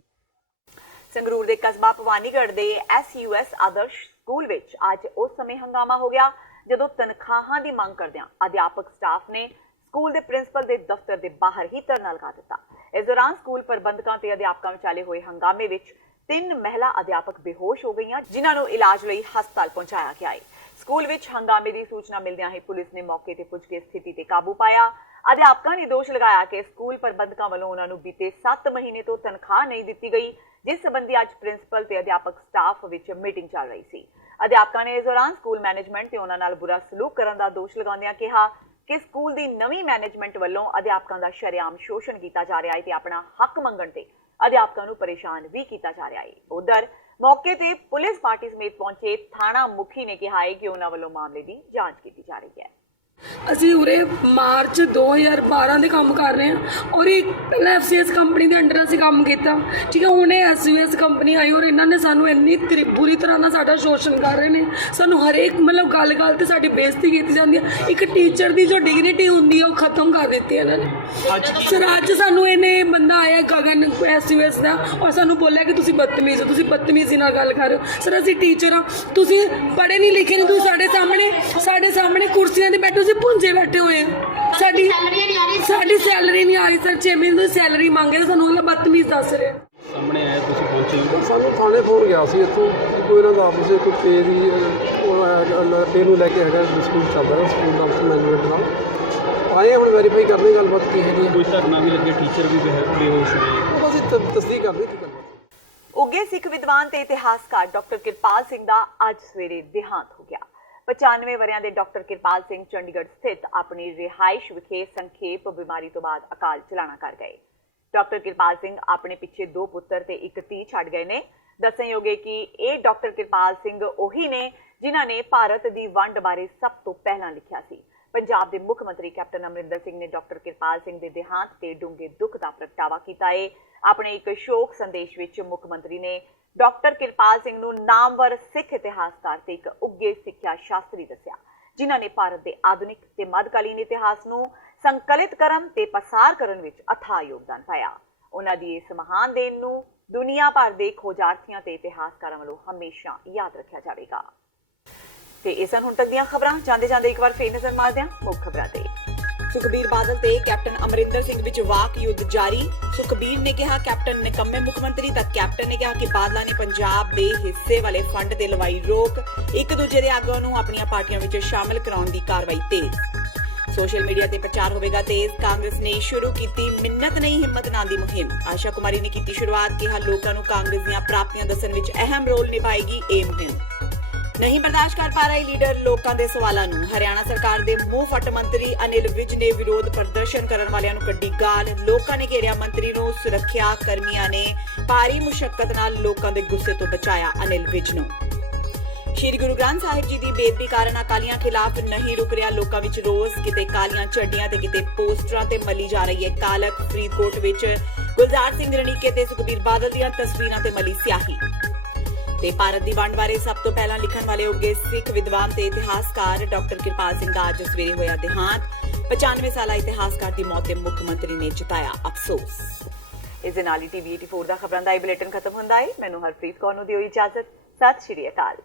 ਸੰਗਰੂਰ ਦੇ ਕਸਬਾ ਭਵਾਨੀਗੜ੍ਹ ਦੇ SUS ਆਦਰਸ਼ ਸਕੂਲ ਵਿੱਚ ਅੱਜ ਉਸ ਸਮੇਂ ਹੰਗਾਮਾ ਹੋ ਗਿਆ ਜਦੋਂ ਤਨਖਾਹਾਂ ਦੀ ਮੰਗ ਕਰਦਿਆਂ ਅਧਿਆਪਕ ਸਟਾਫ ਨੇ ਸਕੂਲ ਦੇ ਪ੍ਰਿੰਸੀਪਲ ਦੇ ਦਫ਼ਤਰ ਦੇ ਬਾਹਰ ਹੀ ਧਰਨਾ ਲਗਾ ਦਿੱਤਾ। ਇਸ ਦੌਰਾਨ ਸਕੂਲ ਪ੍ਰਬੰਧਕਾਂ ਤੇ ਅਧਿਆਪਕਾਂ ਵਿਚਾਲੇ ਹੋਏ ਹੰਗਾਮੇ ਵਿੱਚ 3 ਮਹਿਲਾ ਅਧਿਆਪਕ ਬੇਹੋਸ਼ ਹੋ ਗਈਆਂ, ਜਿਨ੍ਹਾਂ ਨੂੰ ਇਲਾਜ ਲਈ ਹਸਪਤਾਲ ਪਹੁੰਚਾਇਆ ਗਿਆ ਹੈ। ਸਕੂਲ ਵਿੱਚ ਹੰਗਾਮੇ ਦੀ ਸੂਚਨਾ ਮਿਲਦਿਆਂ ਹੀ ਪੁਲਿਸ ਨੇ ਮੌਕੇ ਤੇ ਪੁੱਜ ਕੇ ਸਥਿਤੀ ਤੇ ਕਾਬੂ ਪਾਇਆ। ਅਧਿਆਪਕਾਂ ਨੇ ਦੋਸ਼ ਲਗਾਇਆ ਕਿ ਸਕੂਲ ਪ੍ਰਬੰਧਕਾਂ ਵੱਲੋਂ ਉਹਨਾਂ ਨੂੰ ਬੀਤੇ 7 ਮਹੀਨੇ ਤੋਂ ਤਨਖਾਹ ਨਹੀਂ ਦਿੱਤੀ ਗਈ, ਜਿਸ ਸੰਬੰਧੀ ਅੱਜ ਪ੍ਰਿੰਸੀਪਲ ਤੇ ਅਧਿਆਪਕ ਸਟਾਫ ਵਿੱਚ ਮੀਟਿੰਗ ਚੱਲ ਰਹੀ ਸੀ। ਅਧਿਆਪਕਾਂ ਨੇ ਇਸ ਦੌਰਾਨ ਸਕੂਲ ਮੈਨੇਜਮੈਂਟ ਤੇ ਉਹਨਾਂ ਨਾਲ ਬੁਰਾ ਸਲੂਕ ਕਰਨ ਦਾ ਦੋਸ਼ ਲਗਾਉਂਦਿਆਂ ਕਿਹਾ ਕਿ ਸਕੂਲ ਦੀ ਨਵੀਂ ਮੈਨੇਜਮੈਂਟ ਵੱਲੋਂ ਅਧਿਆਪਕਾਂ ਦਾ ਸ਼ਰੇਆਮ ਸ਼ੋਸ਼ਣ ਕੀਤਾ ਜਾ ਰਿਹਾ ਹੈ ਤੇ ਆਪਣਾ ਹੱਕ ਮੰਗਣ ਤੇ ਅਧਿਆਪਕਾਂ ਨੂੰ ਪਰੇਸ਼ਾਨ ਵੀ ਕੀਤਾ ਜਾ ਰਿਹਾ ਹੈ। ਉਧਰ ਮੌਕੇ ਤੇ ਪੁਲਿਸ ਪਾਰਟੀ ਸਮੇਤ ਪਹੁੰਚੇ ਥਾਣਾ ਮੁਖੀ ਨੇ ਕਿਹਾ ਹੈ ਕਿ ਉਹਨਾਂ ਵੱਲੋਂ ਮਾਮਲੇ ਦੀ ਜਾਂਚ ਕੀਤੀ ਜਾ ਰਹੀ ਹੈ। ਅਸੀਂ ਉਰੇ ਮਾਰਚ 2012 ਦੇ ਕੰਮ ਕਰ ਰਹੇ ਹਾਂ ਔਰ ਇਹ ਪਹਿਲਾਂ FCS ਕੰਪਨੀ ਦੇ ਅੰਡਰ ਅਸੀਂ ਕੰਮ ਕੀਤਾ, ਠੀਕ ਹੈ। ਹੁਣ ਇਹ SUS ਕੰਪਨੀ ਆਈ ਔਰ ਇਹਨਾਂ ਨੇ ਸਾਨੂੰ ਇੰਨੀ ਬੁਰੀ ਤਰ੍ਹਾਂ ਨਾਲ ਸਾਡਾ ਸ਼ੋਸ਼ਣ ਕਰ ਰਹੇ ਨੇ। ਸਾਨੂੰ ਹਰੇਕ ਮਤਲਬ ਗੱਲ ਤੇ ਸਾਡੀ ਬੇਇੱਜ਼ਤੀ ਕੀਤੀ ਜਾਂਦੀ ਹੈ। ਇੱਕ ਟੀਚਰ ਦੀ ਜੋ ਡਿਗਨਿਟੀ ਹੁੰਦੀ ਹੈ ਉਹ ਖਤਮ ਕਰ ਦਿੱਤੀ ਇਹਨਾਂ ਨੇ। ਸਰ ਅੱਜ ਸਾਨੂੰ ਇਹਨੇ ਬੰਦਾ ਆਇਆ ਗਗਨ SUS ਦਾ ਔਰ ਸਾਨੂੰ ਬੋਲਿਆ ਕਿ ਤੁਸੀਂ ਬਦਤਮੀਜ਼ ਹੋ, ਤੁਸੀਂ ਬਦਤਮੀਜ਼ੀ ਨਾਲ ਗੱਲ ਕਰ ਰਹੇ ਹੋ। ਸਰ ਅਸੀਂ ਟੀਚਰ ਹਾਂ, ਤੁਸੀਂ ਪੜ੍ਹੇ ਨਹੀਂ ਲਿਖੇ ਨਹੀਂ, ਤੁਸੀਂ ਸਾਡੇ ਸਾਹਮਣੇ ਕੁਰਸੀਆਂ ਤੇ ਬੈਠੇ, ਤੁਸੀਂ ਪੁੰਜੇ ਬੈਠੇ ਹੋਏ ਆ। ਸਾਡੀ ਸੈਲਰੀ ਨਹੀਂ ਆ ਰਹੀ ਸਰ। 6 ਮਹੀਨੇ ਦੀ ਸੈਲਰੀ ਮੰਗੇ ਤਾਂ ਸਾਨੂੰ ਉਹ ਬਦਤਮੀਜ਼ ਦੱਸ ਰਹੇ। ਸਾਹਮਣੇ ਆਇਆ ਤੁਸੀਂ ਪਹੁੰਚੇ? ਸਾਨੂੰ ਥਾਣੇ ਫੋਨ ਗਿਆ ਸੀ ਇੱਥੋਂ ਕੋਈ ਇਹਨਾਂ ਦਾ ਆਪਸ ਵਿੱਚ ਕੋਈ ਪੇ ਦੀ ਪੇ ਨੂੰ ਲੈ ਕੇ ਹੈਗਾ ਡਿਸਪਿਊਟ ਚੱਲਦਾ ਹੈ ਸਕੂਲ ਦਾ ਮੈਨੇਜਮੈਂਟ ਨਾਲ। ਆਏ ਹੁਣ ਵੈਰੀਫਾਈ ਕਰਦੇ ਗੱਲਬਾਤ ਕੀ ਹੈਗੀ। ਕੋਈ ਧਰਨਾ ਵੀ ਲੱਗੇ, ਟੀਚਰ ਵੀ ਬੇਹੋਸ਼ ਹੋਏ, ਉਹ ਅਸੀਂ ਤਸਦੀਕ ਕਰਦੇ ਸੀ ਗੱਲਬਾਤ। ਉੱਘੇ ਸਿੱਖ ਵਿਦਵਾਨ ਤੇ ਇਤਿਹਾਸਕਾਰ ਡਾਕਟਰ ਕਿਰਪਾਲ ਸਿੰਘ ਦਾ ਅੱਜ ਸਵੇਰੇ ਦੇਹਾਂਤ ਹੋ ਗਿਆ। 95 ਵਰ੍ਹਿਆਂ ਦੇ ਡਾਕਟਰ ਕਿਰਪਾਲ ਸਿੰਘ ਚੰਡੀਗੜ੍ਹ ਸਥਿਤ ਆਪਣੀ ਰਿਹਾਇਸ਼ ਵਿਖੇ ਸੰਖੇਪ ਬਿਮਾਰੀ ਤੋਂ ਬਾਅਦ ਅਕਾਲ ਚਲਾਣਾ ਕਰ ਗਏ। ਡਾਕਟਰ ਕਿਰਪਾਲ ਸਿੰਘ ਆਪਣੇ ਪਿੱਛੇ 2 ਪੁੱਤਰ ਤੇ 1 ਧੀ ਛੱਡ ਗਏ ਨੇ। ਦੱਸਣਯੋਗ ਹੈ ਕਿ ਇਹ ਡਾਕਟਰ ਕਿਰਪਾਲ ਸਿੰਘ ਉਹੀ ਨੇ ਜਿਨ੍ਹਾਂ ਨੇ ਭਾਰਤ ਦੀ ਵੰਡ ਬਾਰੇ ਸਭ ਤੋਂ ਪਹਿਲਾਂ ਲਿਖਿਆ ਸੀ। ਪੰਜਾਬ ਦੇ ਮੁੱਖ ਮੰਤਰੀ ਕੈਪਟਨ ਅਮਰਿੰਦਰ ਸਿੰਘ ਨੇ ਡਾਕਟਰ ਕਿਰਪਾਲ ਸਿੰਘ ਦੇ ਦੇਹਾਂਤ ਤੇ ਡੂੰਘੇ ਦੁੱਖ ਦਾ ਪ੍ਰਗਟਾਵਾ ਕੀਤਾ ਹੈ। ਆਪਣੇ ਇੱਕ ਸ਼ੋਕ ਸੰਦੇਸ਼ ਵਿੱਚ ਮੁੱਖ ਮੰਤਰੀ ਨੇ ਡਾਕਟਰ ਕਿਰਪਾਲ ਸਿੰਘ ਨੂੰ ਨਾਮਵਰ ਸਿੱਖ ਇਤਿਹਾਸਕਾਰ ਤੇ ਇੱਕ ਉੱਘੇ ਸਿੱਖਿਆ ਸ਼ਾਸਤਰੀ ਦੱਸਿਆ, ਜਿਨ੍ਹਾਂ ਨੇ ਭਾਰਤ ਦੇ ਆਧੁਨਿਕ ਤੇ ਮੱਧਕਾਲੀਨ ਇਤਿਹਾਸ ਨੂੰ ਸੰਕਲਿਤ ਕਰਨ ਤੇ ਪਸਾਰ ਕਰਨ ਵਿੱਚ ਅਥਾਹ ਯੋਗਦਾਨ ਪਾਇਆ। ਉਹਨਾਂ ਦੀ ਇਸ ਮਹਾਨ ਦੇਣ ਨੂੰ ਦੁਨੀਆ ਭਰ ਦੇ ਖੋਜਾਰਥੀਆਂ ਤੇ ਇਤਿਹਾਸਕਾਰਾਂ ਵੱਲੋਂ ਹਮੇਸ਼ਾ ਯਾਦ ਰੱਖਿਆ ਜਾਵੇਗਾ। ਤੇ ਇਹ ਸਨ ਹੁਣ ਤੱਕ ਦੀਆਂ ਖਬਰਾਂ। ਜਾਂਦੇ ਇੱਕ ਵਾਰ ਫੇਰ ਨਜ਼ਰ ਮਾਰਦੇ ਹਾਂ ਮੁੱਖ ਖਬਰਾਂ ਤੇ। ਸੁਖਬੀਰ ਬਾਦਲ ਤੇ ਕੈਪਟਨ ਅਮਰਿੰਦਰ ਸਿੰਘ ਵਿੱਚ ਵਾਕ ਯੁੱਧ ਜਾਰੀ। ਸੁਖਬੀਰ ਨੇ ਕਿਹਾ ਕੈਪਟਨ ਨਿਕੰਮੇ ਮੁੱਖ ਮੰਤਰੀ, ਤਾਂ ਕੈਪਟਨ ਨੇ ਕਿਹਾ ਕਿ ਬਾਦਲਾਂ ਨੇ ਪੰਜਾਬ ਦੇ ਹਿੱਸੇ ਵਾਲੇ ਫੰਡ ਤੇ ਲਵਾਈ ਰੋਕ। ਇੱਕ ਦੂਜੇ ਦੇ ਆਗੂਆਂ ਨੂੰ ਆਪਣੀਆਂ ਪਾਰਟੀਆਂ ਵਿੱਚ ਸ਼ਾਮਲ ਕਰਾਉਣ ਦੀ ਕਾਰਵਾਈ ਤੇਜ਼। ਸੋਸ਼ਲ ਮੀਡੀਆ ਤੇ ਪ੍ਰਚਾਰ ਹੋਵੇਗਾ ਤੇਜ਼। ਕਾਂਗਰਸ ਨੇ ਸ਼ੁਰੂ ਕੀਤੀ ਮਿੰਨਤ ਨਹੀਂ ਹਿੰਮਤ ਨਾਂ ਦੀ ਮੁਹਿੰਮ। ਆਸ਼ਾ ਕੁਮਾਰੀ ਨੇ ਕੀਤੀ ਸ਼ੁਰੂਆਤ। ਕਿਹਾ ਲੋਕਾਂ ਨੂੰ ਕਾਂਗਰਸ ਦੀਆਂ ਪ੍ਰਾਪਤੀਆਂ ਦੱਸਣ ਵਿੱਚ ਅਹਿਮ ਰੋਲ ਨਿਭਾਏਗੀ ਇਹ ਮੁਹਿੰਮ। ਨਹੀਂ ਬਰਦਾਸ਼ਤ ਕਰ ਪਾ ਰਹੇ ਲੀਡਰ ਲੋਕਾਂ ਦੇ ਸਵਾਲਾਂ ਨੂੰ। ਹਰਿਆਣਾ ਸਰਕਾਰ ਦੇ ਮੂੰਹ ਫੱਟ ਮੰਤਰੀ ਅਨਿਲ ਵਿਜ ਨੇ ਵਿਰੋਧ ਪ੍ਰਦਰਸ਼ਨ ਕਰਨ ਵਾਲਿਆਂ ਨੂੰ ਕੱਢੀ ਗਾਲ। ਲੋਕਾਂ ਨੇ ਘੇਰਿਆ ਮੰਤਰੀ ਨੂੰ। ਸੁਰੱਖਿਆ ਕਰਮੀਆਂ ਨੇ ਭਾਰੀ ਮੁਸ਼ੱਕਤ ਨਾਲ ਲੋਕਾਂ ਦੇ ਗੁੱਸੇ ਤੋਂ ਬਚਾਇਆ ਅਨਿਲ ਵਿਜ ਨੂੰ। ਸ਼੍ਰੀ ਗੁਰੂ ਗ੍ਰੰਥ ਸਾਹਿਬ ਜੀ ਦੀ ਬੇਅਦਬੀ ਕਾਰਨ ਅਕਾਲੀਆਂ ਖਿਲਾਫ ਨਹੀਂ ਰੁਕ ਰਿਹਾ ਲੋਕਾਂ ਵਿੱਚ ਰੋਸ। ਕਿਤੇ ਕਾਲੀਆਂ ਝੰਡੀਆਂ ਤੇ ਕਿਤੇ ਪੋਸਟਰਾਂ ਤੇ ਮਲੀ ਜਾ ਰਹੀ ਹੈ ਕਾਲਕ। ਫਰੀਦਕੋਟ ਵਿੱਚ ਗੁਲਜ਼ਾਰ ਸਿੰਘ ਰਣੀਕੇ ਤੇ ਸੁਖਬੀਰ ਬਾਦਲ ਦੀਆਂ ਤਸਵੀਰਾਂ ਤੇ ਮਲੀ ਸਿਆਹੀ। ਤੇ ਭਾਰਤ ਦੀ ਵੰਡ ਬਾਰੇ ਸਭ ਤੋਂ ਪਹਿਲਾਂ ਲਿਖਣ ਵਾਲੇ ਉੱਘੇ ਸਿੱਖ ਵਿਦਵਾਨ ਤੇ ਇਤਿਹਾਸਕਾਰ ਡਾਕਟਰ ਕਿਰਪਾਲ ਸਿੰਘ ਦਾ ਅੱਜ ਸਵੇਰੇ ਹੋਇਆ ਦੇਹਾਂਤ। 95 ਸਾਲਾ ਇਤਿਹਾਸਕਾਰ ਦੀ ਮੌਤ ਤੇ ਮੁੱਖ ਮੰਤਰੀ ਨੇ ਜਤਾਇਆ ਅਫਸੋਸ। ਇਸ ਦੇ ਨਾਲ ਹੀ TV 84 ਦਾ ਖਬਰਾਂ ਦਾ ਇਹ ਬੁਲੇਟਿਨ ਖਤਮ ਹੁੰਦਾ ਹੈ। ਮੈਨੂੰ ਹਰਪ੍ਰੀਤ ਕੌਰ ਨੂੰ ਦਿਓ ਇਜਾਜ਼ਤ। ਸਤਿ ਸ਼੍ਰੀ ਅਕਾਲ।